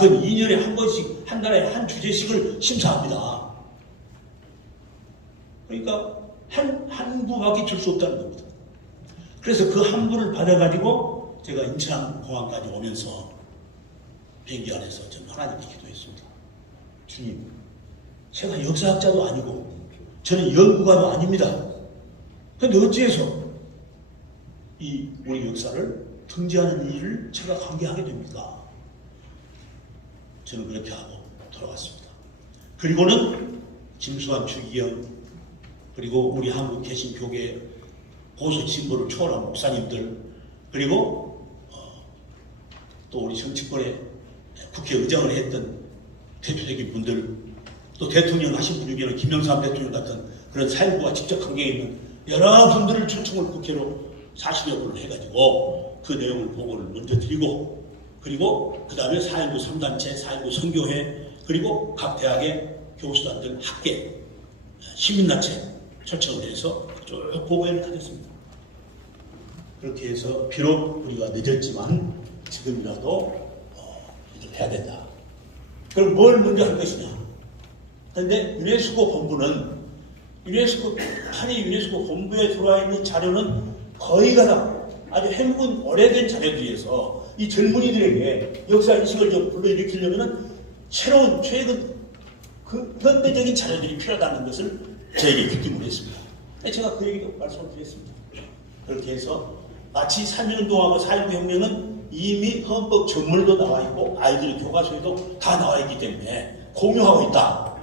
그건 2년에 한 번씩, 한 달에 한 주제씩을 심사합니다. 그러니까 한 부밖에 줄 수 없다는 겁니다. 그래서 그 한 부를 받아가지고 제가 인천공항까지 오면서 비행기 안에서 저는 하나님께 기도했습니다. 주님, 제가 역사학자도 아니고 저는 연구가도 아닙니다. 그런데 어찌해서 이 우리 역사를 등재하는 일을 제가 관계하게 됩니까? 저는 그렇게 하고 돌아왔습니다. 그리고는 김수환 추기경 그리고 우리 한국 개신교계 보수 진보를 초월한 목사님들 그리고 또 우리 정치권에 국회의장을 했던 대표적인 분들 또 대통령 하신 분 중에는 김영삼 대통령 같은 그런 사회부와 직접 관계에 있는 여러 분들을 초청을 국회로 40여 분을 해가지고 그 내용을 보고를 먼저 드리고 그리고 그 다음에 4.19 3단체, 4.19 선교회 그리고 각 대학의 교수단들 학계, 시민단체 초청을 해서 쭉 보고회를 가졌습니다. 그렇게 해서 비록 우리가 늦었지만 지금이라도 이걸 해야 된다. 그럼 뭘 먼저 할 것이냐? 그런데 유네스코 본부는 파리 유네스코 본부에 들어와 있는 자료는 거의가 다 아주 해묵은 오래된 자료들이어서 이 젊은이들에게 역사인식을 좀 불러일으키려면 새로운 최근 그 현대적인 자료들이 필요하다는 것을 저에게 귀띔을 했습니다. 제가 그 얘기도 말씀을 드렸습니다. 그렇게 해서 마치 3.1운동하고 4.19 혁명은 이미 헌법 전문도 나와 있고 아이들 교과서에도 다 나와 있기 때문에 공유하고 있다.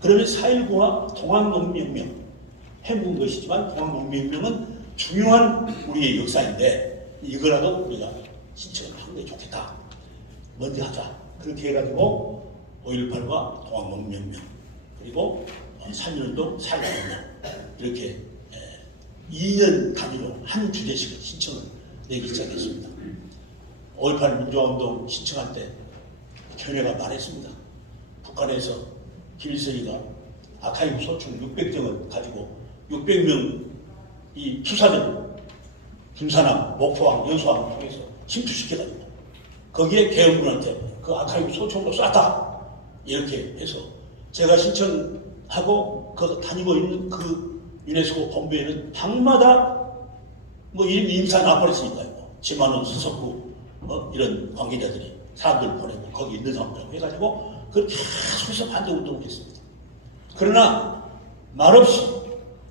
그러면 4.19와 동학농민혁명 해묵은 것이지만 동학농민혁명은 중요한 우리의 역사인데 이거라도 우리가 신청을 하는 게 좋겠다. 먼저 하자. 그렇게 해가지고 5.18과 동학농민혁명 그리고 3.1운동, 4.19혁명 이렇게 2년 단위로 한 주제씩을 신청을 내기 시작했습니다. 5.18 민주화운동 신청할 때 견해가 말했습니다. 북한에서 김일성이가 아카이브 소총 600정을 가지고 600명 이 투사들 김사남, 목포항, 연수항을 통해서 침투시켜가지고 거기에 계엄군한테 그 아카이브 소총으로 쐈다. 이렇게 해서 제가 신청하고 그 다니고 있는 그 유네스코 본부에는 방마다 뭐 인사 나버렸으니까요. 지만원 수석부 이런 관계자들이 사람들 보내고 거기 있는 사람들 해가지고 그걸 계속해서 반대운동을 했습니다. 그러나 말없이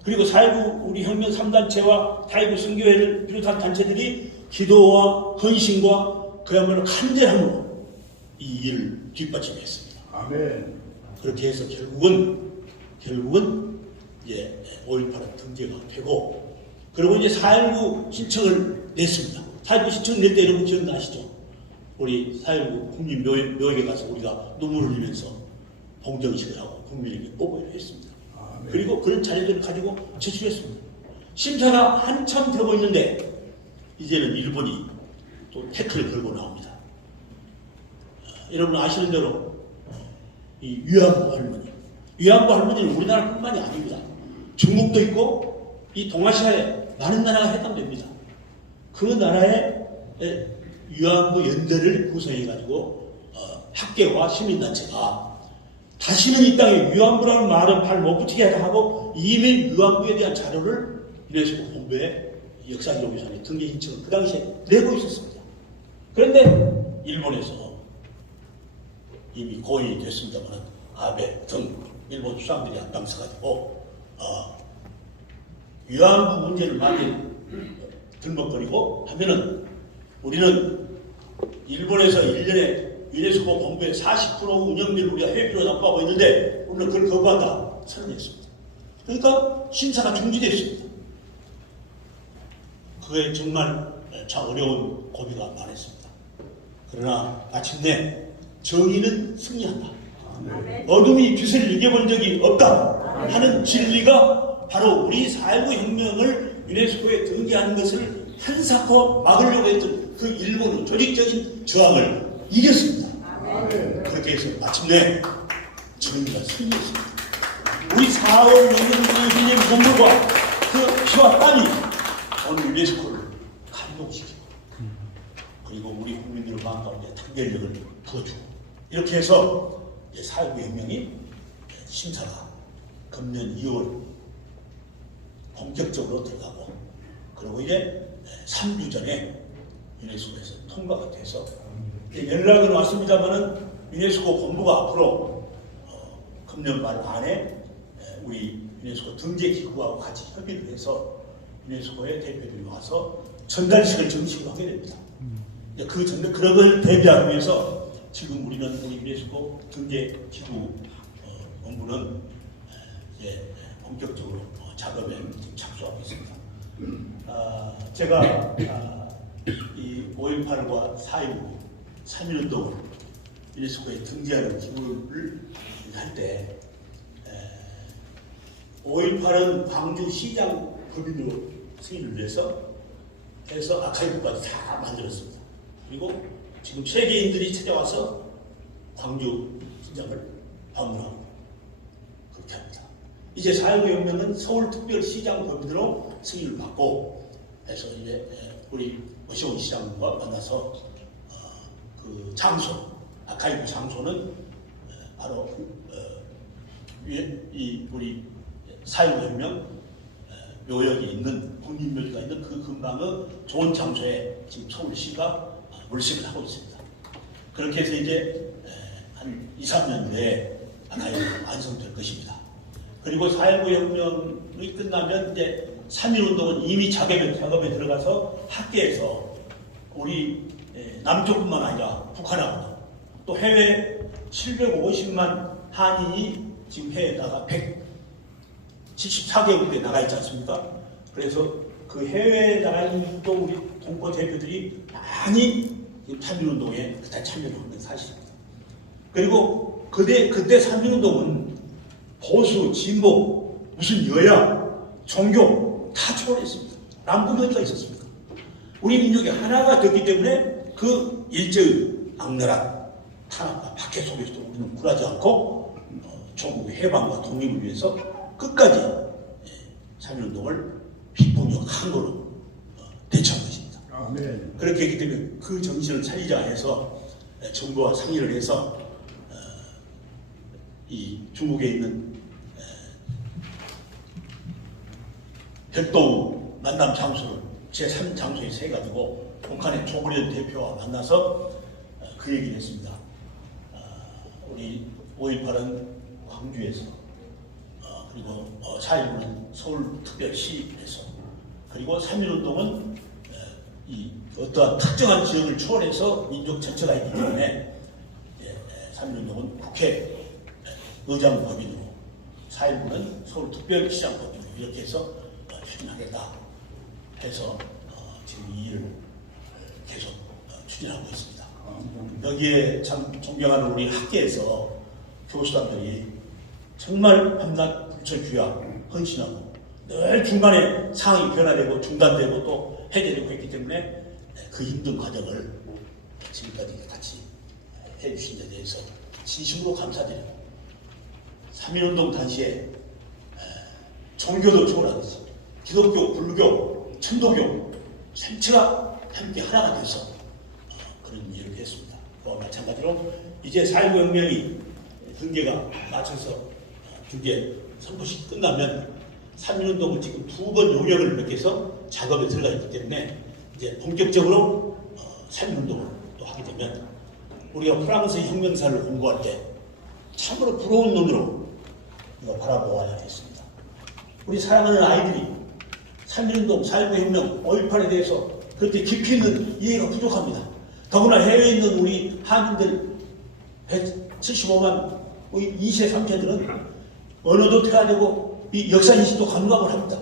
그리고 4.19 우리 혁명 3단체와 4.19 선교회를 비롯한 단체들이 기도와 헌신과 그야말로 간절함으로 이 일을 뒷받침했습니다. 아멘. 그렇게 해서 결국은 이제 5.18은 등재가 되고 그리고 이제 4.19 신청을 냈습니다. 4.19 신청 낼 때 여러분 기억나시죠? 우리 4.19 국민 묘역에 가서 우리가 눈물을 흘리면서 봉정식을 하고 국민에게 보고를 했습니다. 그리고 그런 자료들을 가지고 제출했습니다. 심사가 한참 되고 있는데 이제는 일본이 또 태클을 걸고 나옵니다. 여러분 아시는 대로 이 위안부 할머니는 우리나라뿐만이 아닙니다. 중국도 있고 이 동아시아에 많은 나라가 해당됩니다. 그 나라의 위안부 연대를 구성해가지고 학계와 시민단체가 다시는 이 땅에 위안부라는 말은 발 못 붙이게 하고 이미 위안부에 대한 자료를 유네스코 본부에 역사기록유산에 등재 신청을 그 당시에 내고 있었습니다. 그런데 일본에서 이미 고인이 됐습니다만 아베 등 일본 수상들이 앞장서가지고 위안부 문제를 많이 들먹거리고 하면은 우리는 일본에서 1년에 유네스코 본부에 40% 운영비를 우리가 회비로 납부하고 있는데 우리는 그걸 거부한다 선언했습니다. 그러니까 심사가 중지됐습니다. 그게 정말 참 어려운 고비가 많았습니다. 그러나 마침내 정의는 승리한다. 어둠이 빛을 이겨본 적이 없다 하는 진리가 바로 우리 4.19 혁명을 유네스코에 등재하는 것을 한사코 막으려고 했던 그 일본의 조직적인 저항을 이겼습니다. 그렇게 해서 마침내 정의가 승리했습니다. 우리 4월 명령군의 희년 공물과 그 피와 땀이 오늘 유네스코를 감동시키고 그리고 우리 국민들의 마음 가운데 단결력을 부어주고 이렇게 해서 4.19 혁명이 심사가 금년 2월 본격적으로 들어가고 그리고 이제 3주 전에 유네스코에서 통과가 돼서 연락은 왔습니다만은 유네스코 본부가 앞으로 금년 말 안에 우리 유네스코 등재기구하고 같이 협의를 해서 유네스코의 대표들이 와서 전달식을 정식으로 하게 됩니다. 그런 걸 대비하기 위해서 지금 우리는 우리 유네스코 등재기구 본부는 이제 본격적으로 작업에 지금 착수하고 있습니다. 제가 이 5.18과 4.19 3.1운동을 유네스코에 등재하는 기구를 할 때 5.18은 광주시장 법인으로 승인을 해서 아카이브까지 다 만들었습니다. 그리고 지금 세계인들이 찾아와서 광주 시장을 방문하고 그렇게 합니다. 이제 4.19 혁명은 서울특별시장 법인으로 승인을 받고 해서 이제 우리 오시원 시장과 만나서 그 장소, 아카이브 장소는 바로 이 우리 4.19 혁명 묘역이 있는 국립묘지가 있는 그 근방의 좋은 장소에 지금 서울시가 물색을 하고 있습니다. 그렇게 해서 이제 한 2, 3년 내에 아카이브가 완성될 것입니다. 그리고 4.19 혁명이 끝나면 이제 3.1운동은 이미 작업에 들어가서 학계에서 우리 남쪽뿐만 아니라 북한하고도 또 해외 750만 한인이 지금 해외에 나가 174개국에 나가 있지 않습니까? 그래서 그 해외에 나가 있는 또 우리 동포 대표들이 많이 3.1운동에 그때 참여를 하는 사실입니다. 그리고 그때 3.1운동은 보수, 진보, 무슨 여야, 종교 다 초월했습니다. 남북연대가 있었습니다. 우리 민족이 하나가 됐기 때문에 그 일제의 악랄한 탄압과 박해 속에서도 우리는 굴하지 않고 조국의 해방과 독립을 위해서 끝까지 3.1운동을 비폭력 항거로 대처한 것입니다. 그렇게 했기 때문에 그 정신을 살리자 해서 정부와 상의를 해서 이 중국에 있는 별도 만남 장소를 제3장소에 세가지고 북한의 조국련 대표와 만나서 그 얘기를 했습니다. 우리 5.18은 광주에서 그리고 4.19는 서울특별시에서 그리고 3.1운동은 이 어떠한 특정한 지역을 초월해서 민족 전체가 있기 때문에 3.1운동은 국회 의장 법인으로 4.19는 서울특별시장 법인으로 이렇게 해서 추진하겠다 해서 지금 이 일을 계속 추진하고 있습니다. 여기에 참 존경하는 우리 학계에서 교수단들이 정말 밤낮 불철주야 헌신하고 늘 중간에 상황이 변화되고 중단되고 또 해결되고 했기 때문에 그 힘든 과정을 지금까지 같이 해주신 데 대해서 진심으로 감사드리고 3.1운동 당시에 종교도 초월하듯이 기독교, 불교, 천도교 전체가 함께 하나가 돼서 그런 일을 했습니다. 그와 마찬가지로 이제 4.19 혁명이 등계가 맞춰서 등계 선포식 끝나면 3.1운동은 지금 2번 용역을 맺혀서 작업에 들어가 있기 때문에 이제 본격적으로 3.1운동을 또 하게 되면 우리가 프랑스 혁명사를 공부할 때 참으로 부러운 눈으로 이거 바라보아야 했습니다. 우리 사랑하는 아이들이 3.1운동, 4.19 혁명, 5.18에 대해서 그렇게 깊이 있는 이해가 부족합니다. 더구나 해외에 있는 우리 한인들 175만 우리 2세, 3세들은 언어도 퇴화되고 이 역사인식도 감각을 합니다.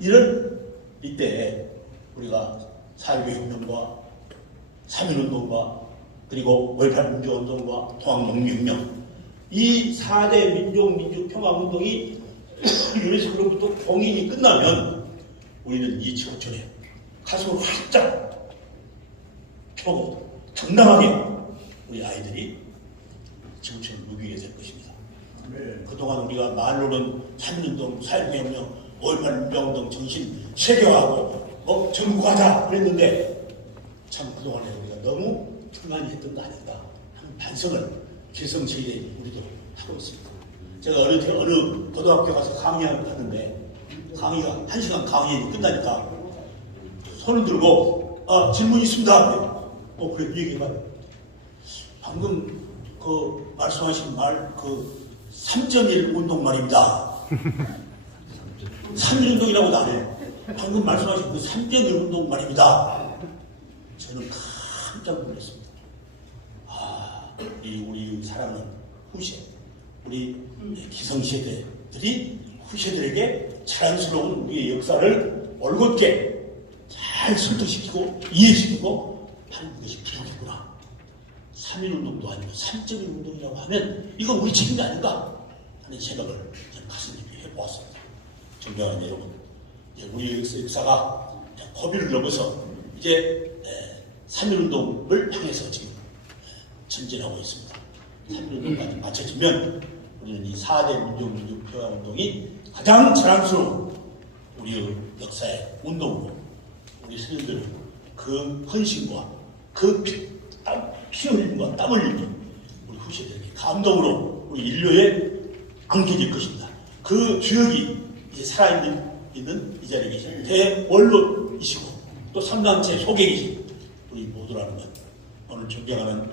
이런 이때 우리가 4.19 혁명과 3.1운동과 그리고 5.18 민주운동과 통합농민혁명 이 4대 민족평화운동이 유네스코로부터 공인이 끝나면 우리는 이 지구촌에 가슴을 활짝 펴고 정당하게 우리 아이들이 지구촌을 누비게 될 것입니다. 그동안 우리가 말로는 3.1운동, 4.19 혁명, 5.18 민주운동 정신 세계화하고 전국하자 그랬는데 참 그동안에 우리가 너무 평안히 했던 거 아닌가 하는 반성을 개성시에 우리도 하고 있습니다. 제가 어느 고등학교 가서 강의를 하는데 강의가 1시간 강의 끝나니까 손을 들고 질문 있습니다. 그래 얘기해봐요. 방금 그 말씀하신 말 그 3.1 운동 말입니다. 3.1 운동이라고도 안 해요. 방금 말씀하신 그 3.1 운동 말입니다. 저는 깜짝 놀랐습니다. 우리 사랑하는 후세, 우리 기성세대들이 후세들에게 자연스러운 우리의 역사를 올곧게 잘 설득시키고 이해시키고 하는 것이 필요하겠구나. 3.1운동도 아니고 3.1운동이라고 하면 이건 우리 책임이 아닌가 하는 생각을 저는 가슴 깊이 해보았습니다. 존경하는 여러분, 우리 역사가 고비를 넘어서 이제 3.1운동을 향해서 지금 전진하고 있습니다. 3.1운동까지 마쳐지면 우리는 이 4대 민족민주평화운동이 가장 자랑스러운 우리의 역사의 운동으로 우리 세대들은 그 헌신과 그 피 흘림과 땀 흘림이 우리 후세들에게 감동으로 우리 인류에 안겨질 것입니다. 그 주역이 이제 살아있는 이 자리에 계신 대원로이시고 또 삼단체 소객이신 우리 모두라는 것, 오늘 존경하는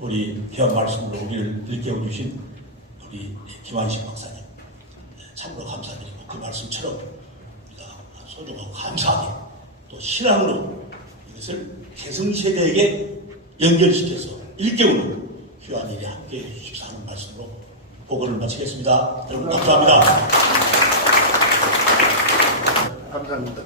우리 귀한 말씀으로 우리를 일깨워주신 우리 김한식 박사님 참으로 감사드리고 그 말씀처럼 우리가 소중하고 감사하게 또 신앙으로 이것을 계승세대에게 연결시켜서 일깨우는 귀한 일에 함께해 주십사 하는 말씀으로 보고를 마치겠습니다. 여러분 감사합니다. 감사합니다.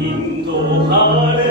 인도하래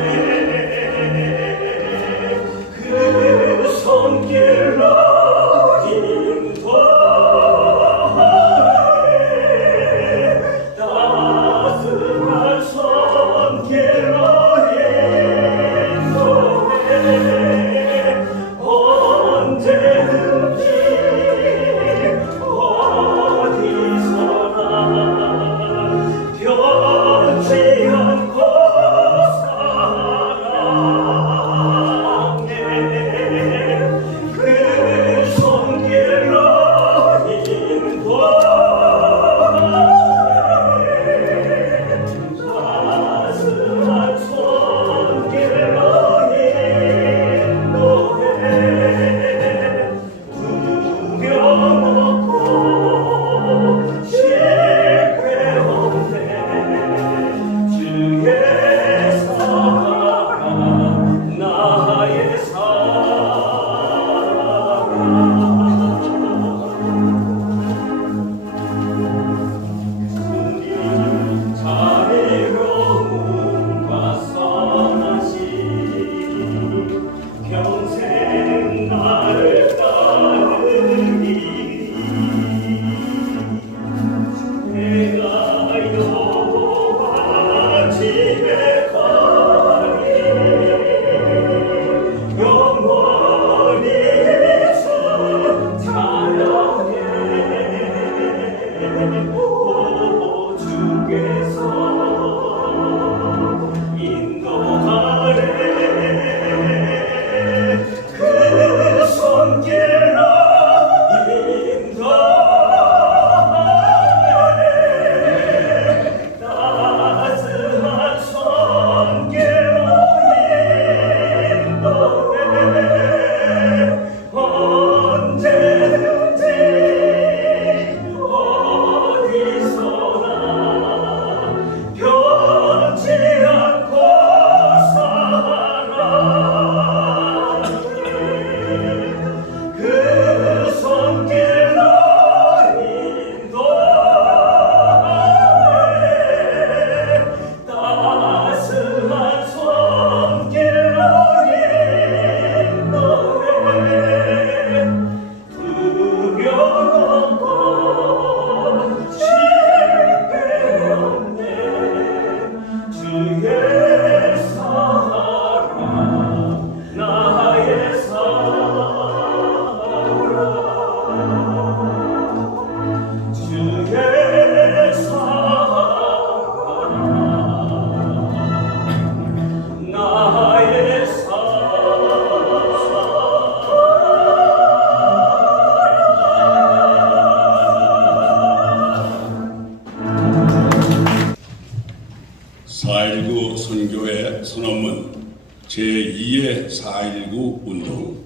선교회 선언문 제2의 4.19 운동,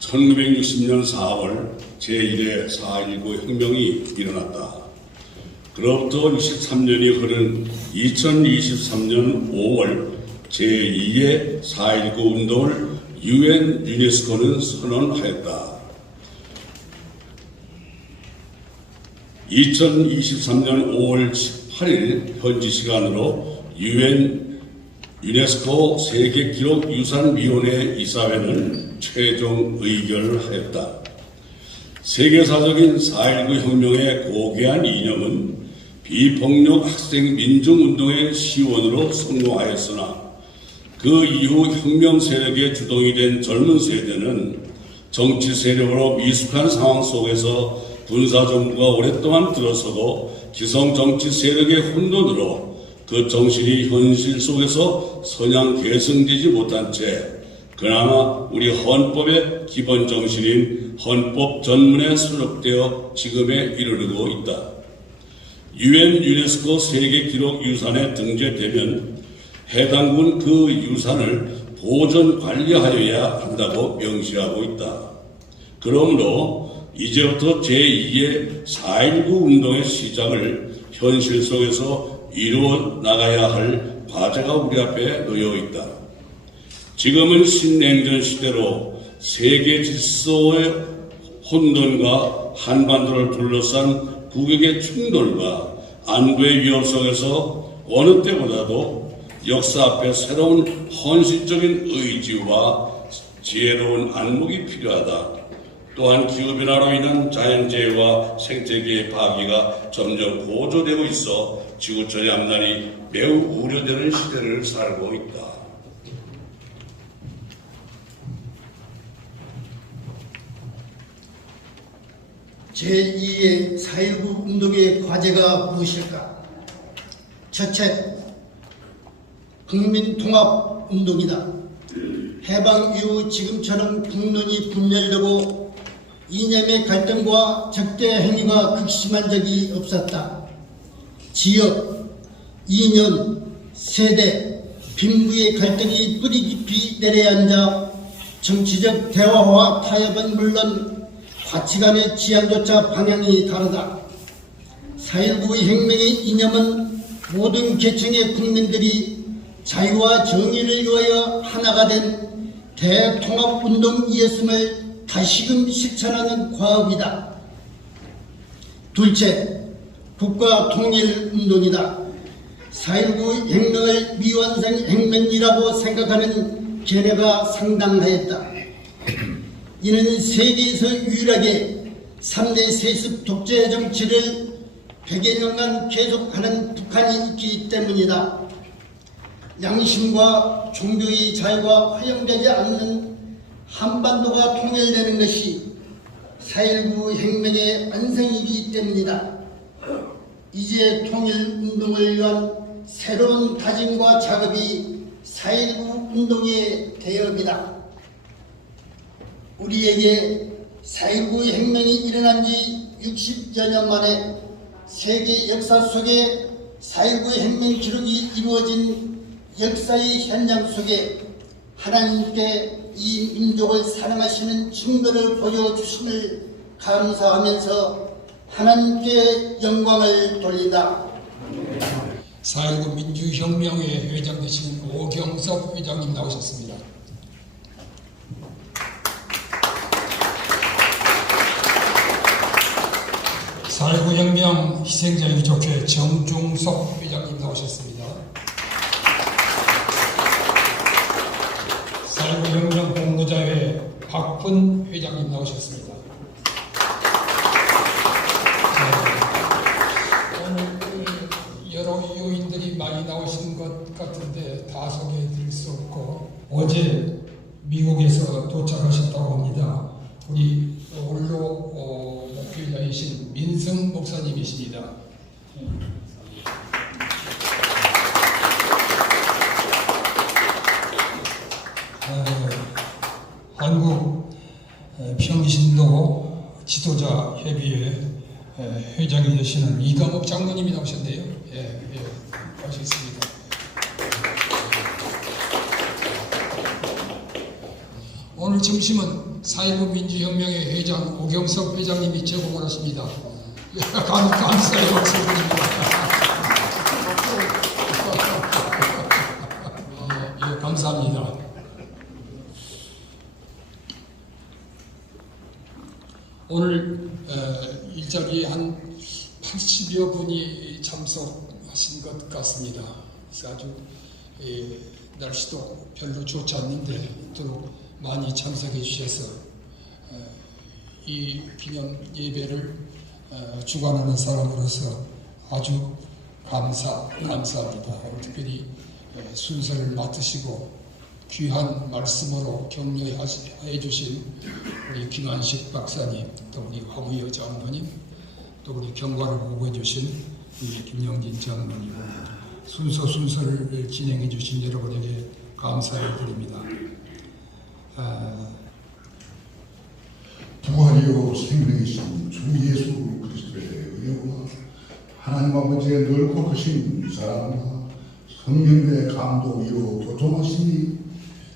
1960년 4월 제1의 4.19 혁명이 일어났다. 그로부터 63년이 흐른 2023년 5월 제2의 4.19 운동을 UN 유네스코는 선언하였다. 2023년 5월 18일 현지 시간으로 UN 유네스코 세계기록유산위원회 이사회는 최종 의결하였다. 세계사적인 4.19 혁명의 고귀한 이념은 비폭력 학생 민중운동의 시원으로 성공하였으나 그 이후 혁명 세력의 주동이 된 젊은 세대는 정치 세력으로 미숙한 상황 속에서 군사정부가 오랫동안 들어서고 기성 정치 세력의 혼돈으로 그 정신이 현실 속에서 선양 계승되지 못한 채 그나마 우리 헌법의 기본 정신인 헌법 전문에 수록되어 지금에 이르르고 있다. UN 유네스코 세계기록유산에 등재되면 해당 군 그 유산을 보존 관리하여야 한다고 명시하고 있다. 그러므로 이제부터 제2의 4.19 운동의 시작을 현실 속에서 이루어 나가야 할 과제가 우리 앞에 놓여 있다. 지금은 신냉전 시대로 세계 질서의 혼돈과 한반도를 둘러싼 국익의 충돌과 안보의 위협 속에서 어느 때보다도 역사 앞에 새로운 헌신적인 의지와 지혜로운 안목이 필요하다. 또한 기후변화로 인한 자연재해와 생태계의 파괴가 점점 고조되고 있어 지구촌의 앞날이 매우 우려되는 시대를 살고 있다. 제2의 4.19 운동의 과제가 무엇일까? 첫째, 국민통합운동이다. 해방 이후 지금처럼 국론이 분열되고 이념의 갈등과 적대 행위가 극심한 적이 없었다. 지역, 이념, 세대, 빈부의 갈등이 뿌리 깊이 내려앉아 정치적 대화와 타협은 물론 가치관의 지향조차 방향이 다르다. 4.19 혁명의 이념은 모든 계층의 국민들이 자유와 정의를 위하여 하나가 된 대통합운동이었음을 다시금 실천하는 과업이다. 둘째, 국가통일운동이다. 4.19 혁명을 미완성 혁명이라고 생각하는 견해가 상당하였다. 이는 세계에서 유일하게 3대 세습 독재 정치를 100여 년간 계속하는 북한이 있기 때문이다. 양심과 종교의 자유가 허용되지 않는 한반도가 통일되는 것이 4.19 혁명의 완성이기 때문이다. 이제 통일운동을 위한 새로운 다짐과 작업이 4.19 운동의 대업이다. 우리에게 4.19 혁명이 일어난 지 60여 년 만에 세계 역사 속에 4.19 혁명 기록이 이루어진 역사의 현장 속에 하나님께 이 민족을 사랑하시는 증거를 보여주심을 감사하면서 하나님께 영광을 돌린다. 4.19 민주혁명회 회장 되신 오경석 회장님 나오셨습니다. 사.19 혁명 희생자 유족회 정중석 회장님 나오셨습니다. 4.19 혁명 공로자회 박훈 회장님 나오셨습니다. 오늘 여러 요인들이 많이 나오신 것 같은데 다 소개해드릴 수 없고 어제 미국에서 도착하셨다고 합니다. 우리 원로 목회자이신 민성 목사님이십니다. 한국 평신도 지도자 협의회 회장이 되시는 이감옥 장로님이 나오셨네요. 예, 가셨습니다. 오늘 점심은 4.19 민주혁명의 회장 오경석 회장님이 제공을 하십니다. 감사의 박수 드립니다. 예, 감사합니다. 오늘 일자리에 한 80여 분이 참석하신 것 같습니다. 그래서 아주 날씨도 별로 좋지 않는데 또 많이 참석해 주셔서 이 기념 예배를 주관하는 사람으로서 아주 감사합니다. 특별히 순서를 맡으시고 귀한 말씀으로 격려해 주신 우리 김한식 박사님, 또 우리 화무여 장로님, 또 우리 경과를 보고해 주신 우리 김영진 장로님, 순서를 진행해 주신 여러분에게 감사를 드립니다. 부활이요 생명이신 주 예수 그리스도의 은혜와 하나님 아버지의 넓고 크신 사랑과 성령의 감동이요 교통하심이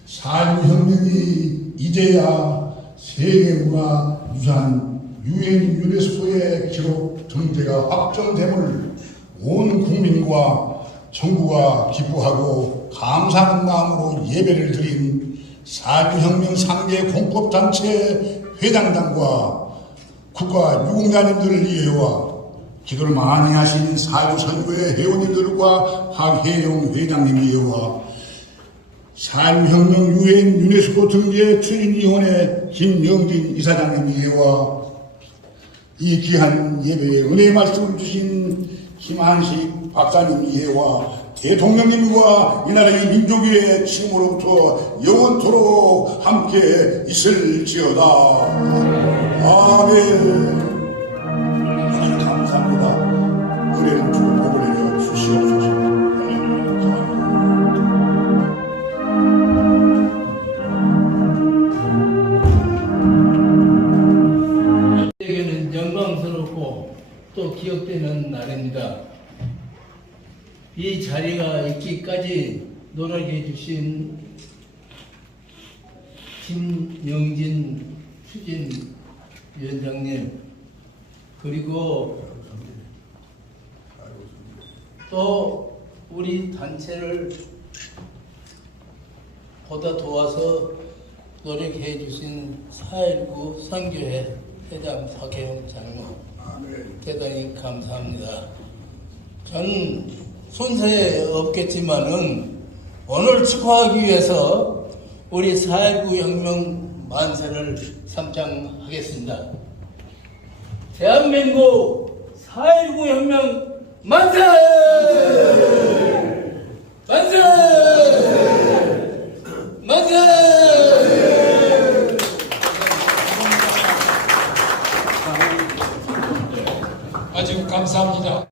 사회혁명이 이제야 세계문화유산 UN 유네스코의 기록 등재가 확정됨을 온 국민과 정부가 기뻐하고 감사하는 마음으로 예배를 드린 사회혁명 3개 공법단체 회장단과 국가유공자님들을 위해와 기도를 많이 하신 사회선교회 회원님들과 박혜영 회장님 위해와 사회혁명 UN 유네스코 등재 추진위원회 김영진 이사장님 위해와 이 귀한 예배에 은혜의 말씀을 주신 김한식 박사님 위해와 대통령님과 이 나라의 민족의 지금으로부터 영원토록 함께 있을지어다. 아멘. 하나님 감사합니다. 은혜는 주 복을 내려 주시옵소서. 에게는 영광스럽고 또 기억되는 날입니다. 이 자리가 있기까지 노력해 주신 김영진 추진위원장님, 그리고 또 우리 단체를 보다 도와서 노력해 주신 4.19 선교회 회장 박혜영 장로, 대단히 감사합니다. 전 순서에 없겠지만은 오늘 축하하기 위해서 우리 4.19 혁명 만세를 삼창하겠습니다. 대한민국 4.19 혁명 만세! 만세! 만세! 아주 감사합니다.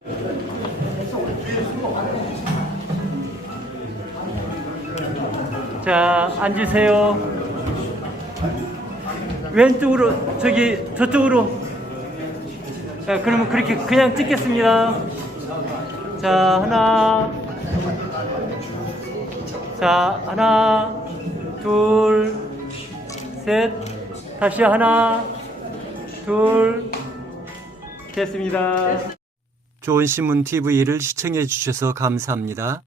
자, 앉으세요. 왼쪽으로, 저쪽으로. 자, 그러면 그렇게 그냥 찍겠습니다. 자, 하나, 둘, 셋. 다시 하나, 둘. 됐습니다. 좋은 신문 TV를 시청해 주셔서 감사합니다.